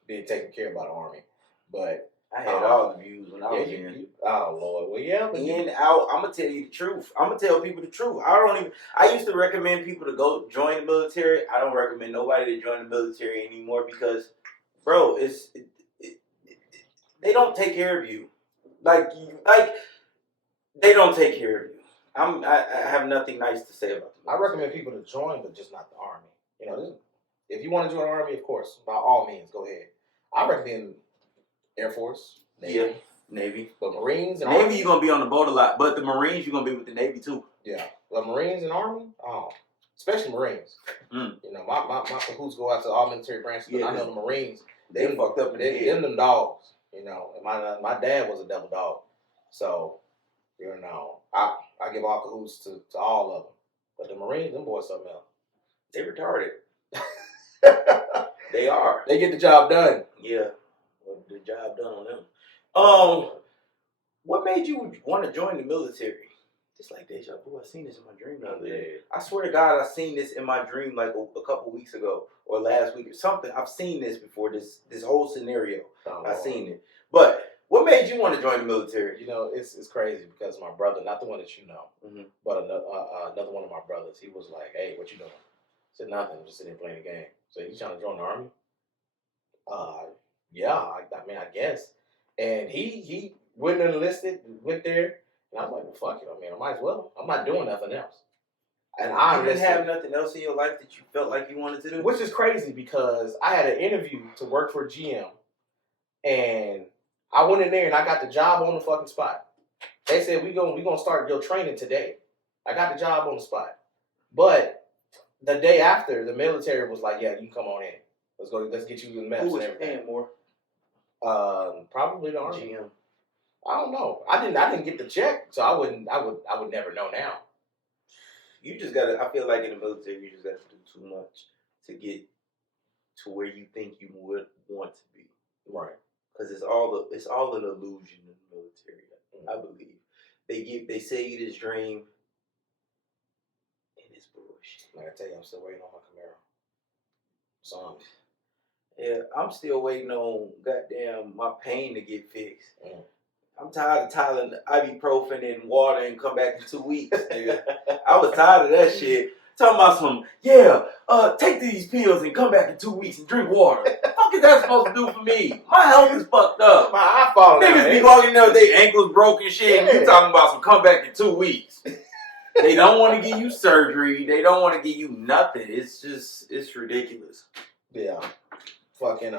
being taken care of by the Army. But I had all the views when I was in. Oh, Lord. Well, yeah. But in, out, I'm going to tell you the truth. I'm going to tell people the truth. I used to recommend people to go join the military. I don't recommend nobody to join the military anymore because, bro, they don't take care of you. Like, they don't take care of you. I have nothing nice to say about them. I recommend people to join, but just not the Army. If you want to join the Army, of course, by all means, go ahead. I recommend Air Force, Navy. Yeah, Navy. But Marines and Navy, Army, you're going to be on the boat a lot. But the Marines, you're going to be with the Navy, too. Yeah. But Marines and Army, especially Marines. My cahoots go out to all military branches. Yeah, I know the Marines. They fucked up in the head. Them dogs. And my dad was a devil dog. So, I give all cahoots to all of them. But the Marines, them boys something else. They retarded. They are. They get the job done. Yeah. Well, the job done on them. What made you want to join the military? Just like deja vu, I seen this in my dream the other day. I swear to God, I seen this in my dream like a couple weeks ago or last week or something. I've seen this before. This whole scenario. I've seen it. But what made you want to join the military? You know, it's crazy because my brother, not the one that you know, but another one of my brothers, he was like, "Hey, what you doing?" I said, "Nothing. I'm just sitting here playing a game." So he's trying to join the army. Yeah, I mean, I guess. And he went and enlisted, went there, and I was like, "Well, fuck it. I mean, I might as well. I'm not doing nothing else." And I didn't have nothing else in your life that you felt like you wanted to do? Which is crazy because I had an interview to work for GM, and I went in there and I got the job on the fucking spot. They said we gonna start your training today. I got the job on the spot. But the day after, the military was like, "Yeah, you can come on in. Let's get you in the mess." Who was paying more? Probably the army. GM. I don't know. I didn't get the check, so I would never know now. You just gotta. I feel like in the military, you just got to do too much to get to where you think you would want to be. Right. Because it's all an illusion in the military. I believe they say you this dream, and it's bullshit. Like I tell you, I'm still waiting on my Camaro. Yeah, I'm still waiting on goddamn my pain to get fixed. I'm tired of tiling ibuprofen and water and come back in 2 weeks, nigga. I was tired of that shit. Talking about some, take these pills and come back in 2 weeks and drink water. What the fuck is that supposed to do for me? My health is fucked up. My eye falling out. Niggas be walking there with their ankles broken shit, and you talking about some come back in 2 weeks. They don't want to give you surgery. They don't want to give you nothing. It's ridiculous. Yeah. Fucking,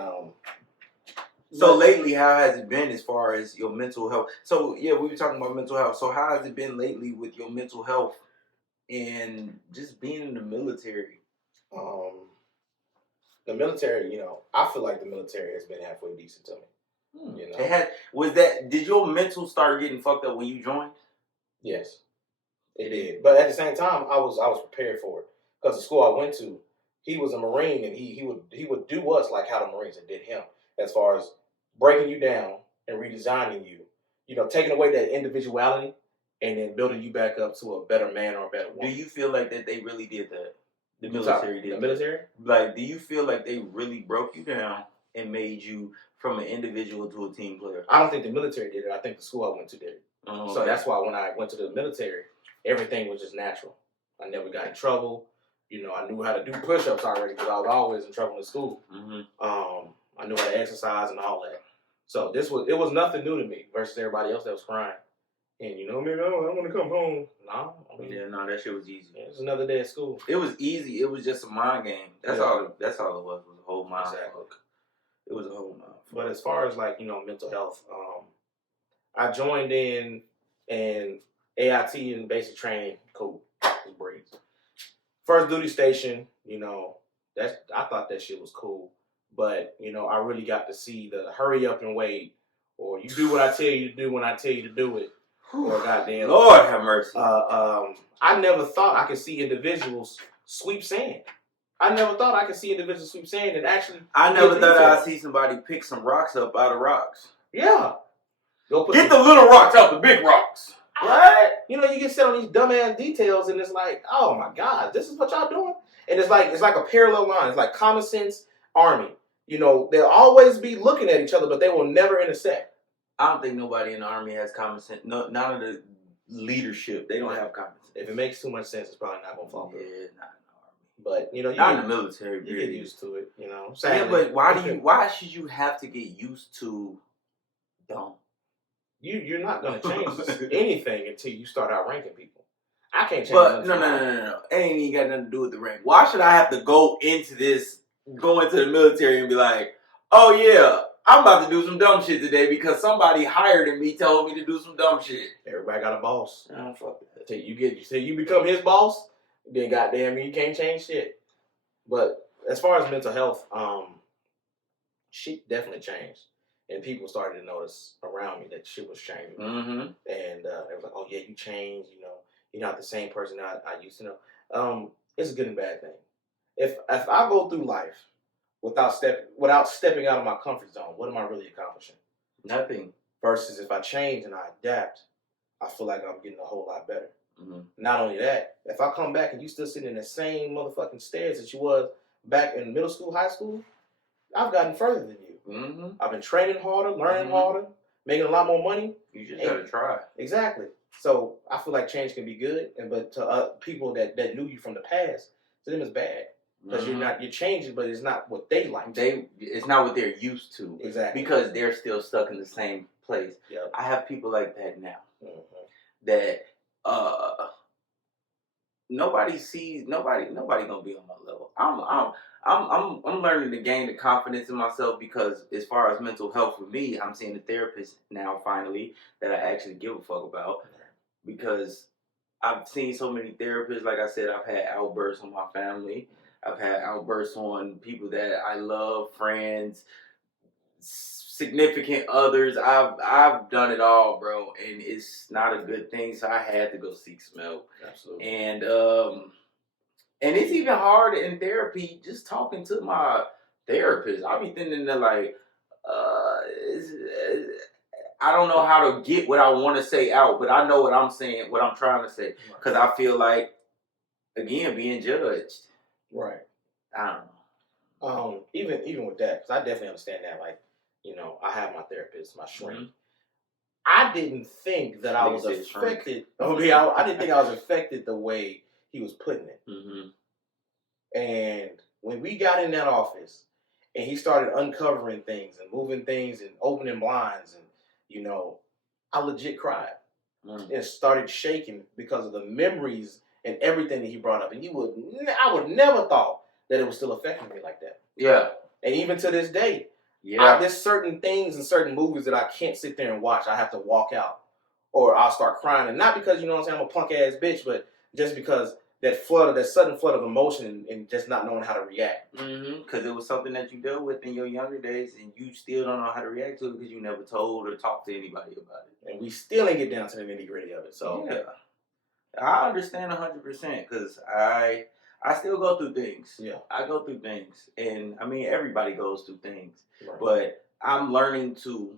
So lately, how has it been as far as your mental health? So, yeah, we were talking about mental health. So how has it been lately with your mental health and just being in the military? The military, I feel like the military has been halfway decent to me. Did your mental start getting fucked up when you joined? Yes, it did. But at the same time, I was prepared for it because the school I went to, he was a Marine, and he would do us like how the Marines had did him, as far as breaking you down and redesigning you, taking away that individuality and then building you back up to a better man or a better woman. Do you feel like that they really did that? The military did. The military? Like, do you feel like they really broke you down and made you from an individual to a team player? I don't think the military did it. I think the school I went to did it. Oh, so that's why when I went to the military, everything was just natural. I never got in trouble. I knew how to do push-ups already because I was always in trouble in school. I knew how to exercise and all that. So it was nothing new to me versus everybody else that was crying. And I want to come home. No, that shit was easy. It was another day at school. It was easy. It was just a mind game. That's all it was. It was a whole mind. Exactly. It was a whole mind. But as far as mental health, I joined in and AIT and basic training, cool. It was breeze. First duty station, I thought that shit was cool. But, I really got to see the hurry up and wait, or you do what I tell you to do when I tell you to do it. Or goddamn Lord have mercy. I never thought I could see individuals sweep sand. I never thought I could see individuals sweep sand and actually. I never thought I'd see somebody pick some rocks up out of rocks. Yeah. Get the little rocks out the big rocks. What? You get set on these dumbass details, and it's like, oh my God, this is what y'all doing? And it's like a parallel line. It's like common sense army. They'll always be looking at each other, but they will never intersect. I don't think nobody in the army has common sense. No, none of the leadership, they don't have common sense. If it makes too much sense, it's probably not gonna fall through. Yeah, not in the army. But not in the military. You get used to it. Sadly. Yeah, but why should you have to get used to dumb? You're not gonna change anything until you start outranking people. I can't change. But no. It ain't even got nothing to do with the rank. Why should I have to go into the military and be like, oh yeah, I'm about to do some dumb shit today because somebody higher than me told me to do some dumb shit. Everybody got a boss. Oh, fuck that. Till you become his boss, then goddamn you can't change shit. But as far as mental health, shit definitely changed. And people started to notice around me that shit was changing. Mm-hmm. And it was like, oh yeah, you changed, you're not the same person I used to know. It's a good and bad thing. If I go through life without stepping out of my comfort zone, what am I really accomplishing? Nothing. Versus if I change and I adapt, I feel like I'm getting a whole lot better. Mm-hmm. Not only that, if I come back and you still sitting in the same motherfucking stairs that you was back in middle school, high school, I've gotten further than you. Mm-hmm. I've been training harder, learning harder, making a lot more money. You just gotta try. Exactly. So I feel like change can be good, but to people that knew you from the past, to them it's bad because you're changing, but it's not what they like. It's not what they're used to. Exactly. Because they're still stuck in the same place. Yep. I have people like that now. That nobody gonna be on my level. I'm learning to gain the confidence in myself because as far as mental health for me, I'm seeing a therapist now finally that I actually give a fuck about because I've seen so many therapists. Like I said, I've had outbursts on my family. I've had outbursts on people that I love, friends, significant others. I've done it all, bro, and it's not a good thing. So I had to go seek some help. Absolutely. And it's even hard in therapy just talking to my therapist. I'll be thinking that like, I don't know how to get what I want to say out, but I know what I'm saying, what I'm trying to say, because I feel like, again, being judged. Right. I don't know. Even with that, because I definitely understand that. Like, I have my therapist, my shrink. I didn't think that I was affected. Okay, I didn't think I was affected the way he was putting it. And when we got in that office, and he started uncovering things and moving things and opening blinds, and I legit cried and started shaking because of the memories and everything that he brought up. And I would never thought that it was still affecting me like that. Yeah. And even to this day, there's certain things and certain movies that I can't sit there and watch. I have to walk out, or I'll start crying, and not because I'm a punk ass bitch, but just because that sudden flood of emotion and just not knowing how to react. Because it was something that you dealt with in your younger days, and you still don't know how to react to it because you never told or talked to anybody about it. And we still ain't get down to the nitty gritty of it. So yeah, I understand 100% because I still go through things. Yeah, I go through things, and I mean everybody goes through things. Right. But I'm learning to,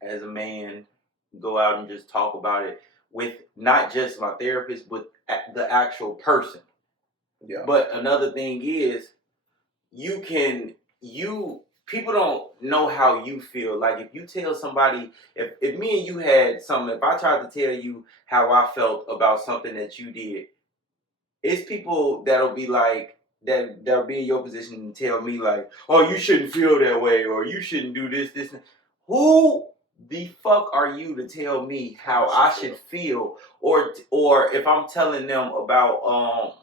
as a man, go out and just talk about it with not just my therapist, but the actual person. Yeah. But another thing is, people don't know how you feel. Like if you tell somebody, if me and you had something, if I tried to tell you how I felt about something that you did, it's people that'll be like, that'll be in your position and tell me like, oh, you shouldn't feel that way, or you shouldn't do this. Who the fuck are you to tell me how I should feel? Or if I'm telling them about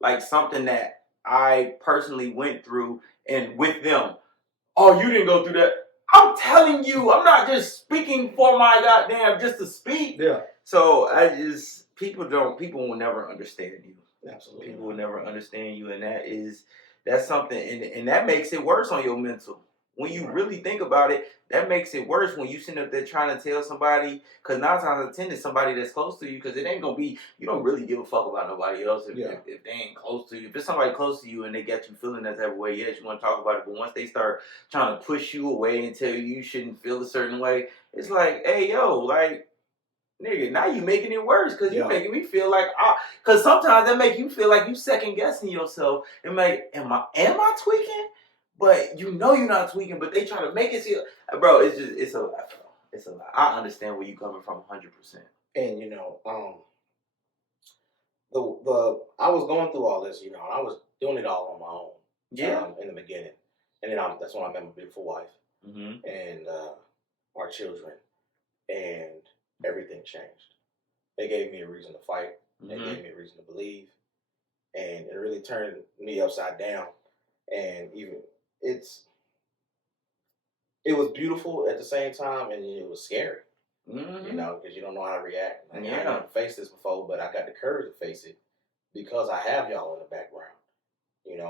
like something that I personally went through and with them, oh, you didn't go through that. I'm telling you, I'm not just speaking for my goddamn just to speak. Yeah. So people will never understand you. Absolutely. People will never understand you, and that's something, and that makes it worse on your mental. When you really think about it, that makes it worse when you sit up there trying to tell somebody, because 9 times out of 10 it's somebody that's close to you, because it ain't gonna be, you don't really give a fuck about nobody else if they ain't close to you. If it's somebody close to you and they got you feeling that type of way, yes, you want to talk about it, but once they start trying to push you away and tell you shouldn't feel a certain way, it's like, hey, yo, like, nigga, now you making it worse because you making me feel like, because sometimes that make you feel like you second guessing yourself and like, am I tweaking? But you're not tweaking, but they try to make it feel, bro. It's a lot. It's a lot. I understand where you coming from 100%. And I was going through all this, and I was doing it all on my own. Yeah. In the beginning, and then that's when I met my beautiful wife and our children, and everything changed. They gave me a reason to fight. They gave me a reason to believe, and it really turned me upside down. And it was beautiful at the same time, and it was scary. Because you don't know how to react. I never faced this before, but I got the courage to face it because I have y'all in the background.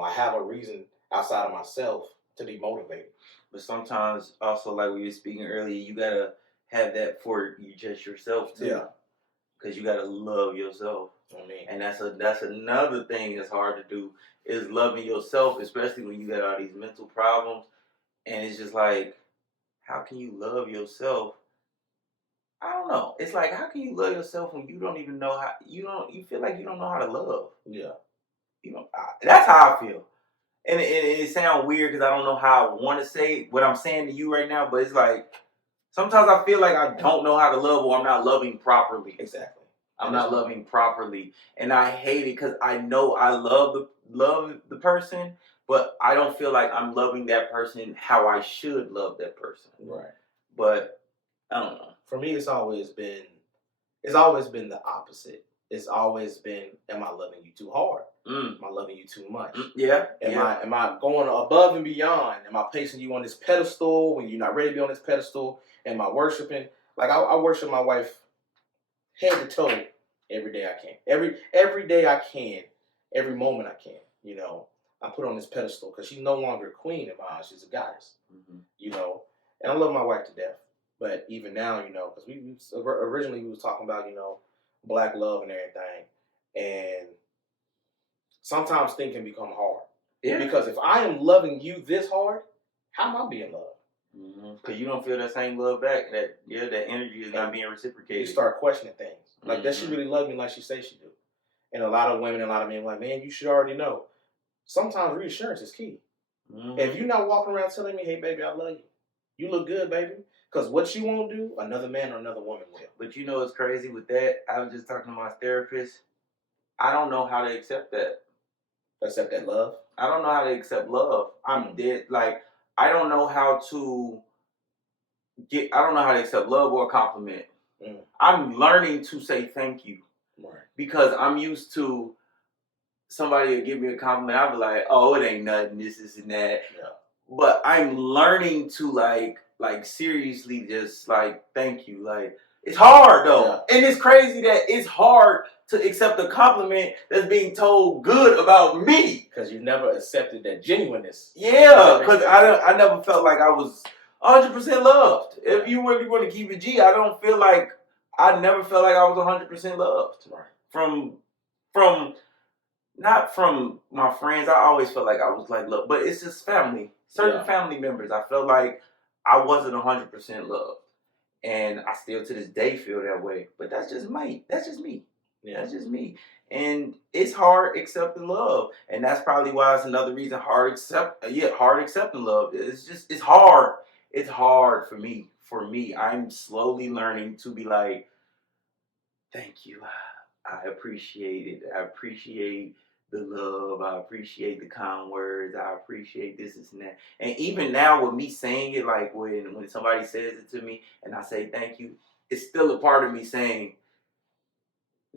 I have a reason outside of myself to be motivated. But sometimes, also, like we were speaking earlier, you gotta have that for you just yourself too. Yeah. Because you gotta love yourself. And that's another thing that's hard to do is loving yourself, especially when you got all these mental problems. And it's just like, how can you love yourself? I don't know. It's like, how can you love yourself when you don't even know how you feel like you don't know how to love? Yeah. That's how I feel. And it sounds weird because I don't know how I want to say what I'm saying to you right now, but it's like sometimes I feel like I don't know how to love or I'm not loving properly. Exactly. I'm not loving properly, and I hate it because I know I love the person, but I don't feel like I'm loving that person how I should love that person. Right. But I don't know. For me, it's always been the opposite. It's always been, am I loving you too hard? Am I loving you too much? Yeah. Am I going above and beyond? Am I placing you on this pedestal when you're not ready to be on this pedestal? Am I worshiping? Like I worship my wife head to toe every day I can. Every day I can. Every moment I can. You know, I put her on this pedestal because she's no longer a queen in my eyes. She's a goddess. Mm-hmm. You know, and I love my wife to death. But even now, you know, because we originally we was talking about, you know, black love and everything, and sometimes things can become hard. Yeah. Because if I am loving you this hard, how am I being loved? Because you don't feel that same love back. That energy is not being reciprocated. You start questioning things. Like, does she really love me like she says she do? And a lot of women and a lot of men are like, man, you should already know. Sometimes reassurance is key. If you're not walking around telling me, hey, baby, I love you. You look good, baby. Because what you won't do, another man or another woman will. But you know what's crazy with that? I was just talking to my therapist. I don't know how to accept that. Accept that love? I don't know how to accept love. I'm dead. Like, I don't know how to accept love or a compliment. I'm learning to say thank you. Right. Because I'm used to somebody will give me a compliment. I'll be like, oh, it ain't nothing, this and that. Yeah. But I'm learning to like seriously just like thank you. Like, it's hard though. Yeah. And it's crazy that it's hard to accept a compliment that's being told good about me. Because you never accepted that genuineness. Yeah, because I never felt like I was 100% loved. If you really want to keep it G, I never felt like I was 100% loved. Right. From not from my friends. I always felt like I was like loved, but it's just family. Certain family members, I felt like I wasn't 100% loved. And I still to this day feel that way. But that's just me. That's just me. Yeah. That's just me. And it's hard accepting love. And that's probably why it's another reason hard accepting love. It's hard. It's hard for me. For me, I'm slowly learning to be like, thank you. I appreciate it. I appreciate the love. I appreciate the kind words. I appreciate this and that. And even now with me saying it, like when somebody says it to me and I say thank you, it's still a part of me saying,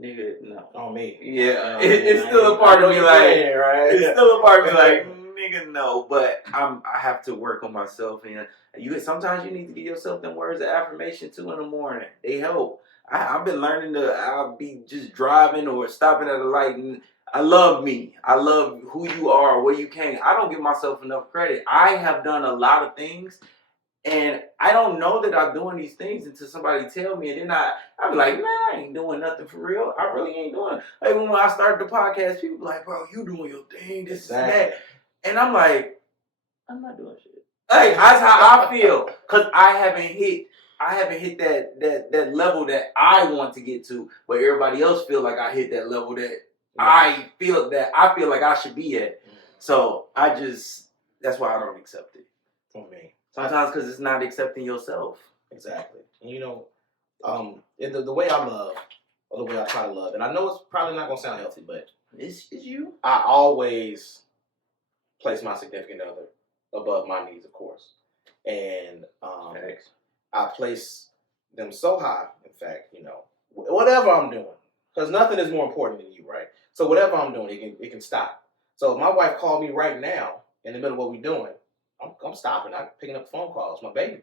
nigga, no. On me. Yeah. It's still a part of me like, right? It's still a part of me like, nigga, no. But I have to work on myself. And sometimes you need to give yourself them words of affirmation too in the morning. They help. I've been learning I'll be just driving or stopping at a light and I love me. I love who you are, where you came. I don't give myself enough credit. I have done a lot of things and I don't know that I'm doing these things until somebody tell me. And then I be like, man, I ain't doing nothing for real. I really ain't doing it. Like when I started the podcast, people be like, bro, you doing your thing, this and that. And I'm like, I'm not doing shit. Like, that's how I feel. Because I haven't hit that level that I want to get to, but everybody else feel like I hit that level that I feel like I should be at. So that's why I don't accept it. For me, sometimes because it's not accepting yourself. Exactly. And you know, the way I love, or the way I try to love, and I know it's probably not gonna sound healthy, but it's you. I always place my significant other above my needs, of course, and I place them so high, in fact, you know, whatever I'm doing, because nothing is more important than you, right? So whatever I'm doing, it can stop. So if my wife called me right now in the middle of what we're doing, I'm stopping. I'm picking up phone calls. My baby.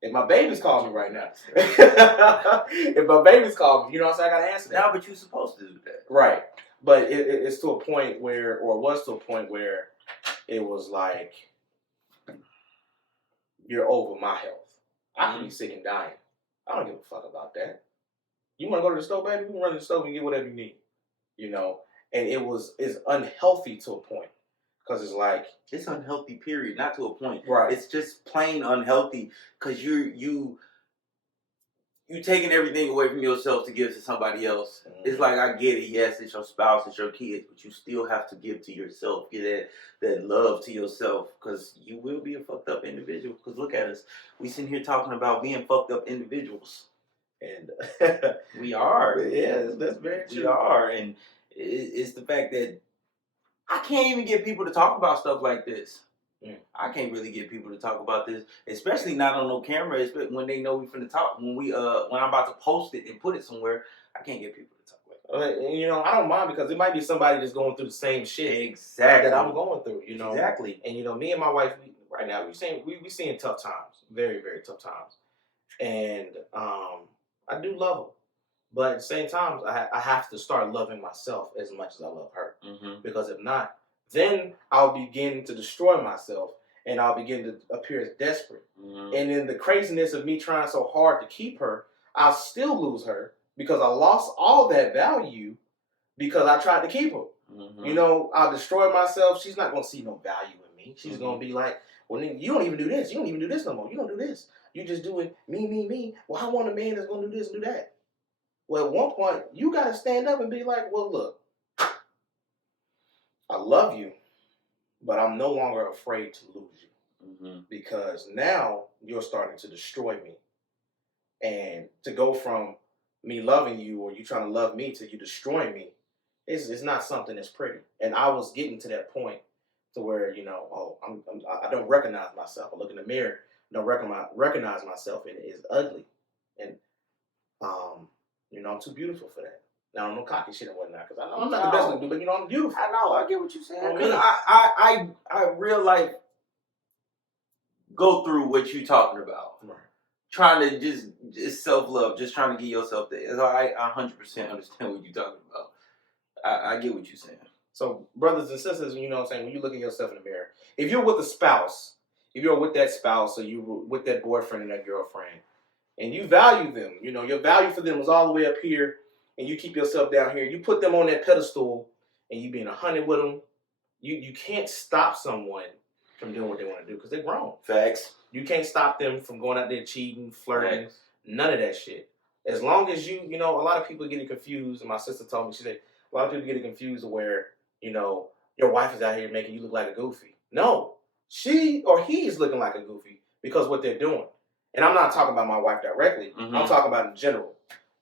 If my baby's calling me right now, if my baby's calling me, you know what I'm saying? I got to answer that. Yeah, but you're supposed to do that. Right. But it's to a point where, or was to a point where it was like, you're over my health. I can be sick and dying. I don't give a fuck about that. You want to go to the store, baby? We can run to the store and get whatever you need. you know, and it's unhealthy to a point because it's like it's unhealthy. Period. Not to a point. right. It's just plain unhealthy because you taking everything away from yourself to give to somebody else. Mm-hmm. It's like, I get it. Yes, it's your spouse, it's your kids, but you still have to give to yourself. Give that love to yourself, because you will be a fucked up individual. Because look at us. We sitting here talking about being fucked up individuals. And we are. Yeah, that's very true. We are. And it's the fact that I can't even get people to talk about stuff like this. I can't really get people to talk about this, especially not on no camera. When they know we finna talk. When I'm about to post it and put it somewhere, I can't get people to talk like that. You know, I don't mind because it might be somebody that's going through the same shit exactly that I'm going through. You know, exactly. And you know, me and my wife right now we seeing tough times, very very tough times, and I do love her, but at the same time, I have to start loving myself as much as I love her, because if not, then I'll begin to destroy myself and I'll begin to appear as desperate. And in the craziness of me trying so hard to keep her, I'll still lose her because I lost all that value because I tried to keep her. You know, I'll destroy myself. She's not going to see no value in me. She's going to be like, well, you don't even do this. You don't even do this no more. You don't do this. You just doing me, me, me. Well, I want a man that's going to do this and do that. Well, at one point, you got to stand up and be like, well, look, I love you, but I'm no longer afraid to lose you because now you're starting to destroy me. And to go from me loving you or you trying to love me to you destroying me, it's not something that's pretty. And I was getting to that point to where, you know, I don't recognize myself. I look in the mirror, don't recognize myself, and it is ugly. And, you know, I'm too beautiful for that. Now, I'm no cocky shit and whatnot, because I'm not the best to do, but, you know, I'm beautiful. I know, I get what you're saying. Because I real life go through what you're talking about. Right. Trying to just self-love, just trying to get yourself there. So I 100% understand what you're talking about. I get what you're saying. So, brothers and sisters, you know what I'm saying, when you look at yourself in the mirror, if you're with a spouse, if you're with that spouse or you're with that boyfriend and that girlfriend, and you value them, you know, your value for them is all the way up here, and you keep yourself down here, you put them on that pedestal, and you being 100 with them, you can't stop someone from doing what they want to do because they're grown. Facts. You can't stop them from going out there cheating, flirting, Facts. None of that shit. As long as you know, a lot of people get it confused, and my sister told me, she said, a lot of people get it confused where, you know, your wife is out here making you look like a goofy. No, she or he is looking like a goofy because what they're doing. And I'm not talking about my wife directly. I'm talking about in general,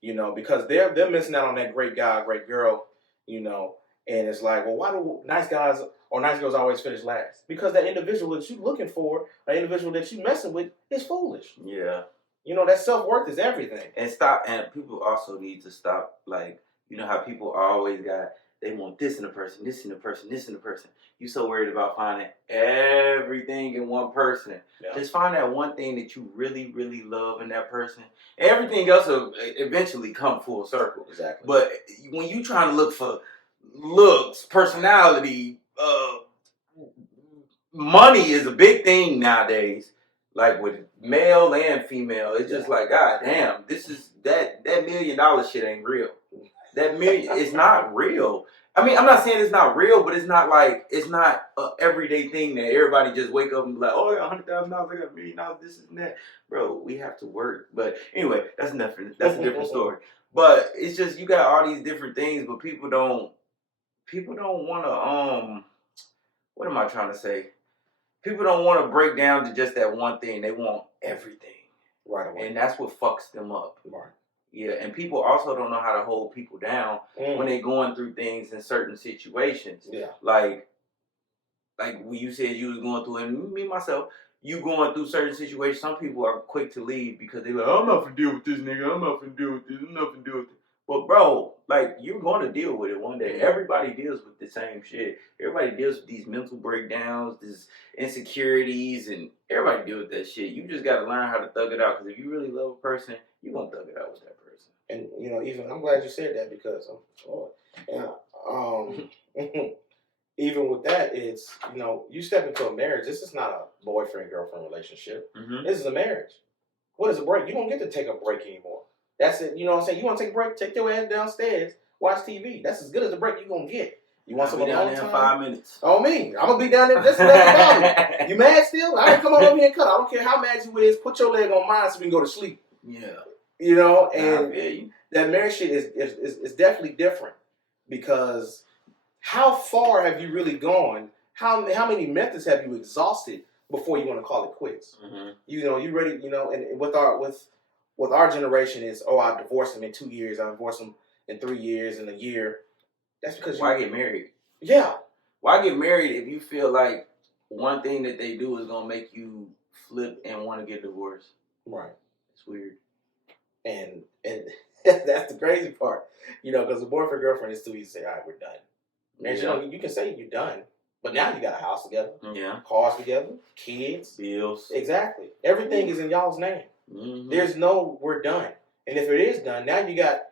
you know, because they're missing out on that great guy, great girl, you know, and it's like, well, why do nice guys or nice girls always finish last? Because that individual that you're looking for, an individual that you're messing with, is foolish. Yeah. You know, that self-worth is everything. And people also need to stop, like, you know how people always they want this in a person, this in a person, this in a person. You so worried about finding everything in one person. Yeah. Just find that one thing that you really, really love in that person. Everything else will eventually come full circle. Exactly. But when you trying to look for looks, personality, money is a big thing nowadays. Like with male and female, it's just like, God damn, this is that $1 million shit ain't real. That million is not real. I mean, I'm not saying it's not real, but it's not an everyday thing that everybody just wake up and be like, oh, I got $100,000, I got $1 million, this and that. Bro, we have to work. But anyway, that's a different story. But it's just, you got all these different things, but people don't want to, what am I trying to say? People don't want to break down to just that one thing. They want everything. Right away. And that's what fucks them up. Right. Yeah, and people also don't know how to hold people down when they're going through things in certain situations. Yeah. Like when you said you was going through, and me, myself, you going through certain situations, some people are quick to leave because they're like, I'm not finna deal with this nigga, I'm not finna deal with this, I'm not finna deal with this. But bro, like, you're going to deal with it one day. Everybody deals with the same shit. Everybody deals with these mental breakdowns, these insecurities, and everybody deals with that shit. You just got to learn how to thug it out, because if you really love a person, you're going to thug it out with that person. And, you know, even, I'm glad you said that, because, even with that, it's, you know, you step into a marriage, this is not a boyfriend-girlfriend relationship. This is a marriage. What is a break? You don't get to take a break anymore. That's it. You know what I'm saying? You want to take a break? Take your ass downstairs watch TV. That's as good as the break you're going to get. You want some I'll be down alone there in time? 5 minutes. On me. I'm going to be down there. That's about You mad still? I ain't come on over here and cut. I don't care how mad you is. Put your leg on mine so we can go to sleep. Yeah. You know, Nah, and I feel you. that marriage shit is definitely different because how far have you really gone? How many methods have you exhausted before you want to call it quits? Mm-hmm. You know, you ready? You know, and with our generation is, oh, I divorced him in 2 years. I divorced him in 3 years, in a year. That's because why get married? Yeah. Why get married if you feel like one thing that they do is gonna make you flip and want to get divorced? Right. It's weird. And that's the crazy part, you know, because the boyfriend girlfriend is too easy to say, all right, we're done. Man, you know, you can say you're done, but now you got a house together, cars together, kids, bills. Exactly. Everything is in y'all's name. Mm-hmm. There's no we're done. And if it is done, now you got,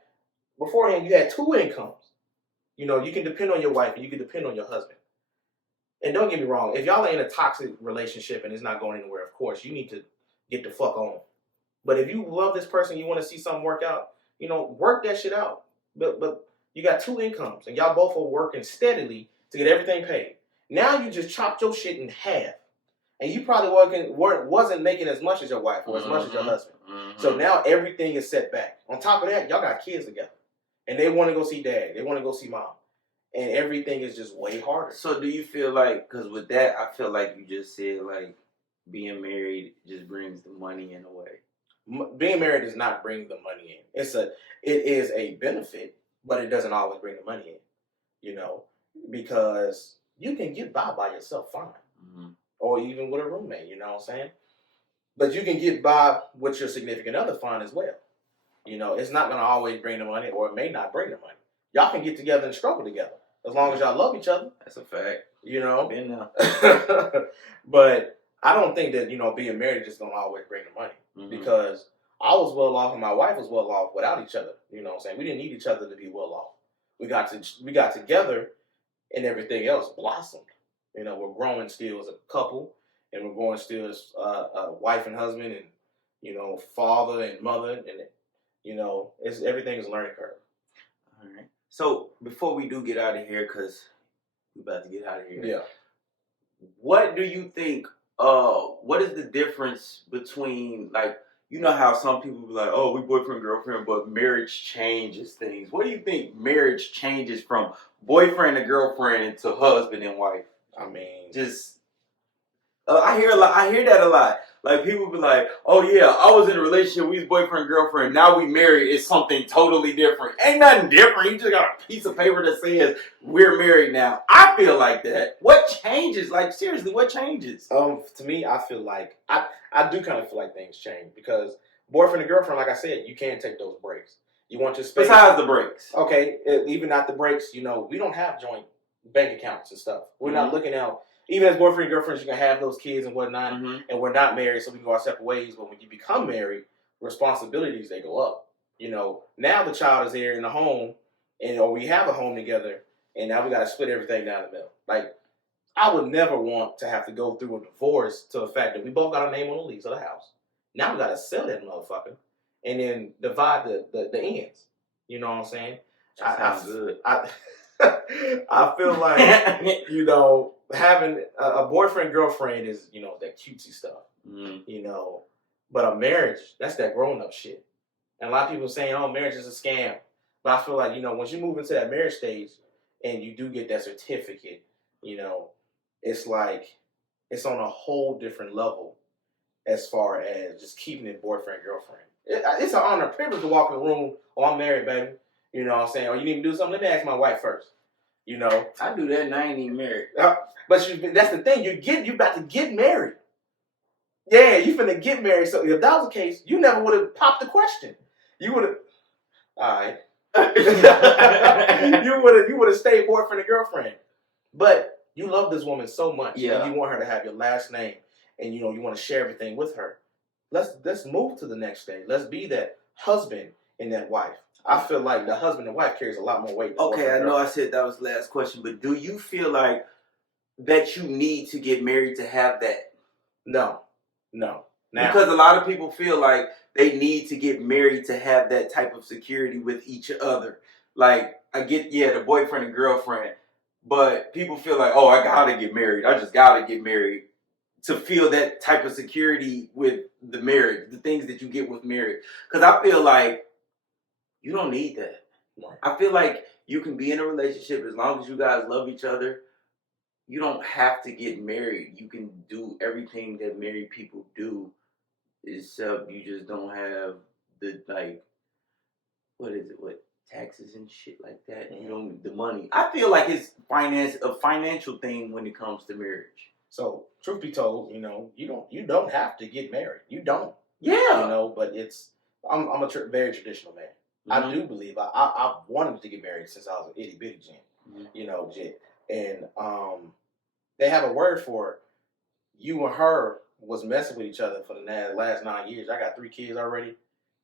beforehand you had 2 incomes. You know, you can depend on your wife and you can depend on your husband. And don't get me wrong, if y'all are in a toxic relationship and it's not going anywhere, of course, you need to get the fuck on. But if you love this person, you want to see something work out, you know, work that shit out. But you got 2 incomes and y'all both are working steadily to get everything paid. Now you just chopped your shit in half. And you probably wasn't making as much as your wife or as much as your husband. Mm-hmm. So now everything is set back. On top of that, y'all got kids together. And they want to go see dad. They want to go see mom. And everything is just way harder. So do you feel like, because with that, I feel like you just said, like, being married just brings the money in a way. Being married does not bring the money in. It is a benefit, but it doesn't always bring the money in. You know, because you can get by yourself fine. Mm-hmm. Or even with a roommate, you know what I'm saying? But you can get by with your significant other fine as well. You know, it's not going to always bring the money, or it may not bring the money. Y'all can get together and struggle together as long as y'all love each other. That's a fact. You know? Been there. But I don't think that, you know, being married is just going to always bring the money. Mm-hmm. Because I was well off and my wife was well off without each other. You know what I'm saying? We didn't need each other to be well off. We got together and everything else blossomed. You know, we're growing still as a couple, and we're growing still as a wife and husband, and, you know, father and mother, and, you know, everything is a learning curve. All right. So before we do get out of here, because we're about to get out of here. Yeah. What do you think? What is the difference between, like, you know how some people be like, oh, we boyfriend, girlfriend, but marriage changes things. What do you think marriage changes from boyfriend to girlfriend to husband and wife? I mean, just I hear that a lot. Like, people be like, oh yeah, I was in a relationship, we was boyfriend, girlfriend, now we married, it's something totally different. Ain't nothing different. You just got a piece of paper that says we're married now. I feel like that. What changes? Like, seriously, what changes? To me, I feel like I do kind of feel like things change, because boyfriend and girlfriend, like I said, you can't take those breaks. You want your space. Besides the breaks. Okay, even not the breaks, you know, we don't have joint bank accounts and stuff. We're not looking out. Even as boyfriend and girlfriends, you can have those kids and whatnot, and we're not married, so we can go our separate ways. But when you become married, responsibilities, they go up. You know, now the child is there in the home, or we have a home together, and now we got to split everything down the middle. Like, I would never want to have to go through a divorce to the fact that we both got our name on the lease of the house. Now we got to sell that motherfucker and then divide the ends. You know what I'm saying? That sounds good. I feel like, you know, having a boyfriend, girlfriend is, you know, that cutesy stuff, you know, but a marriage, that's that grown up shit. And a lot of people saying, oh, marriage is a scam. But I feel like, you know, once you move into that marriage stage and you do get that certificate, you know, it's like, it's on a whole different level as far as just keeping it boyfriend, girlfriend. It's an honor, privilege to walk in the room, oh, I'm married, baby. You know what I'm saying? Or you need to do something, let me ask my wife first. You know, I do that and I ain't even married. But that's the thing. You about to get married. Yeah, you finna get married. So if that was the case, you never would have popped the question. You would have. All right. you would have stayed boyfriend and girlfriend. But you love this woman so much, and you want her to have your last name, and you know you want to share everything with her. Let's move to the next stage. Let's be that husband and that wife. I feel like the husband and wife carries a lot more weight. Okay, I know I said that was the last question, but do you feel like that you need to get married to have that? No. Now, because a lot of people feel like they need to get married to have that type of security with each other. Like, I get, the boyfriend and girlfriend, but people feel like, oh, I gotta get married. I just gotta get married to feel that type of security with the marriage, the things that you get with marriage. Because I feel like you don't need that. Right. I feel like you can be in a relationship as long as you guys love each other. You don't have to get married. You can do everything that married people do, except you just don't have the, like, what is it? What, taxes and shit like that? Mm-hmm. You don't, the money. I feel like it's a financial thing when it comes to marriage. So, truth be told, you don't have to get married. You don't. Yeah. But I'm a very traditional man. Mm-hmm. I do believe I've wanted to get married since I was an itty bitty gent. Mm-hmm. Gent. And they have a word for it. You and her was messing with each other for the last 9 years. I got 3 kids already.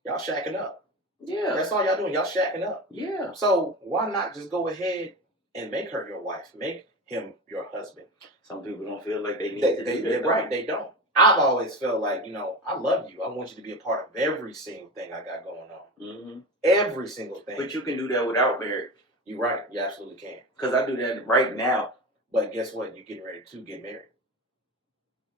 Y'all shacking up. Yeah. That's all y'all doing. Y'all shacking up. Yeah. So why not just go ahead and make her your wife? Make him your husband. Some people don't feel like they need to do that. Right, they don't. I've always felt like, I love you. I want you to be a part of every single thing I got going on. Mm-hmm. Every single thing. But you can do that without marriage. You're right. You absolutely can. Because I do that right now. But guess what? You're getting ready to get married.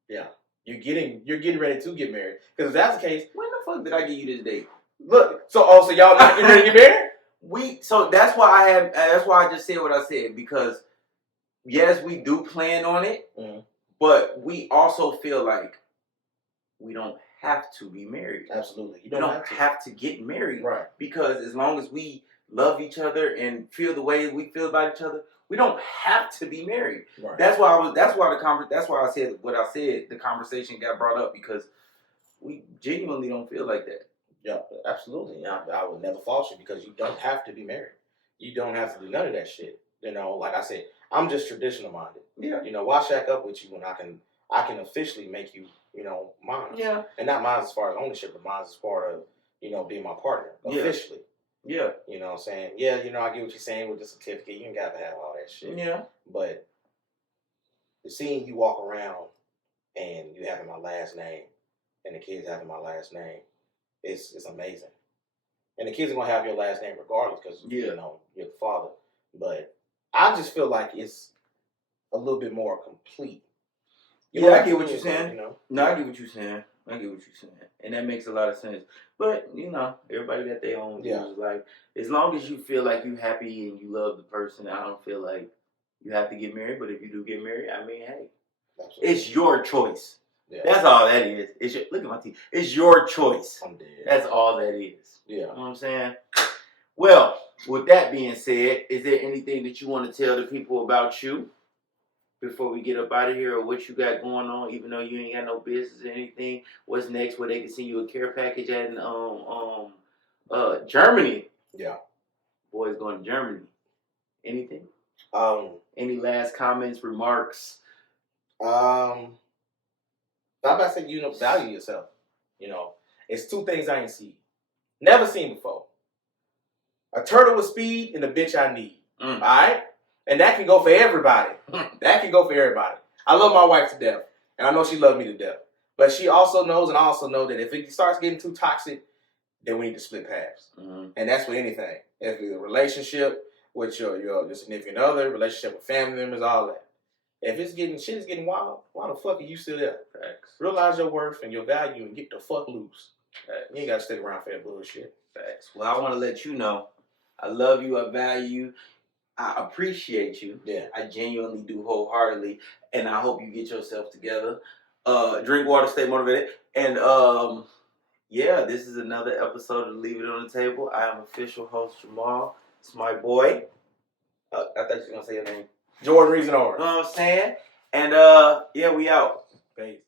Yeah. You're getting ready to get married. Because if that's the case, when the fuck did I give you this date? Look, so y'all not getting ready to get married? So that's why I just said what I said, because yes, we do plan on it, but we also feel like we don't have to be married. Absolutely. You don't have to get married. Right. Because as long as we love each other and feel the way we feel about each other, we don't have to be married. Right. That's why I said what I said. The conversation got brought up because we genuinely don't feel like that. Yeah, absolutely. I would never fault you because you don't have to be married. You don't have to do none of that shit. Like I said, I'm just traditional minded. Yeah. Why shack up with you when I can officially make you, mine. Yeah. And not mine as far as ownership, but mine as part of, being my partner officially. Yeah. You know what I'm saying? Yeah, I get what you're saying with the certificate. You ain't got to have all that shit. Yeah. But seeing you walk around and you having my last name and the kids having my last name, it's amazing. And the kids are going to have your last name regardless because, you're the father. But I just feel like it's a little bit more complete. I get what you're saying. No, I get what you're saying. And that makes a lot of sense. But, everybody got their own views. Like, as long as you feel like you're happy and you love the person, I don't feel like you have to get married. But if you do get married, I mean, hey, absolutely. It's your choice. Yeah. That's all that is. Look at my teeth. It's your choice. I'm dead. That's all that is. Yeah. You know what I'm saying? Well, with that being said, is there anything that you want to tell the people about you before we get up out of here, or what you got going on, even though you ain't got no business or anything? What's next where they can send you a care package at in Germany? Yeah. Boys going to Germany. Anything? Any last comments, remarks? I'm about to say, value yourself. It's 2 things I ain't seen. Never seen before. A turtle with speed and a bitch I need. All right? And that can go for everybody. I love my wife to death. And I know she loves me to death. But she also knows, and I also know that if it starts getting too toxic, then we need to split paths. Mm-hmm. And that's with anything. If it's a relationship with your significant other, relationship with family members, all that. If shit is getting wild, why the fuck are you still there? Facts. Realize your worth and your value and get the fuck loose. Facts. You ain't gotta stick around for that bullshit. Facts. Well, I want to let you know, I love you, I value you, I appreciate you. Yeah. I genuinely do wholeheartedly, and I hope you get yourself together. Drink water, stay motivated, and this is another episode of Leave It on the Table. I am official host Jamal. It's my boy. I thought you were gonna say your name. Jordan Reasonover. You know what I'm saying? And we out. Peace.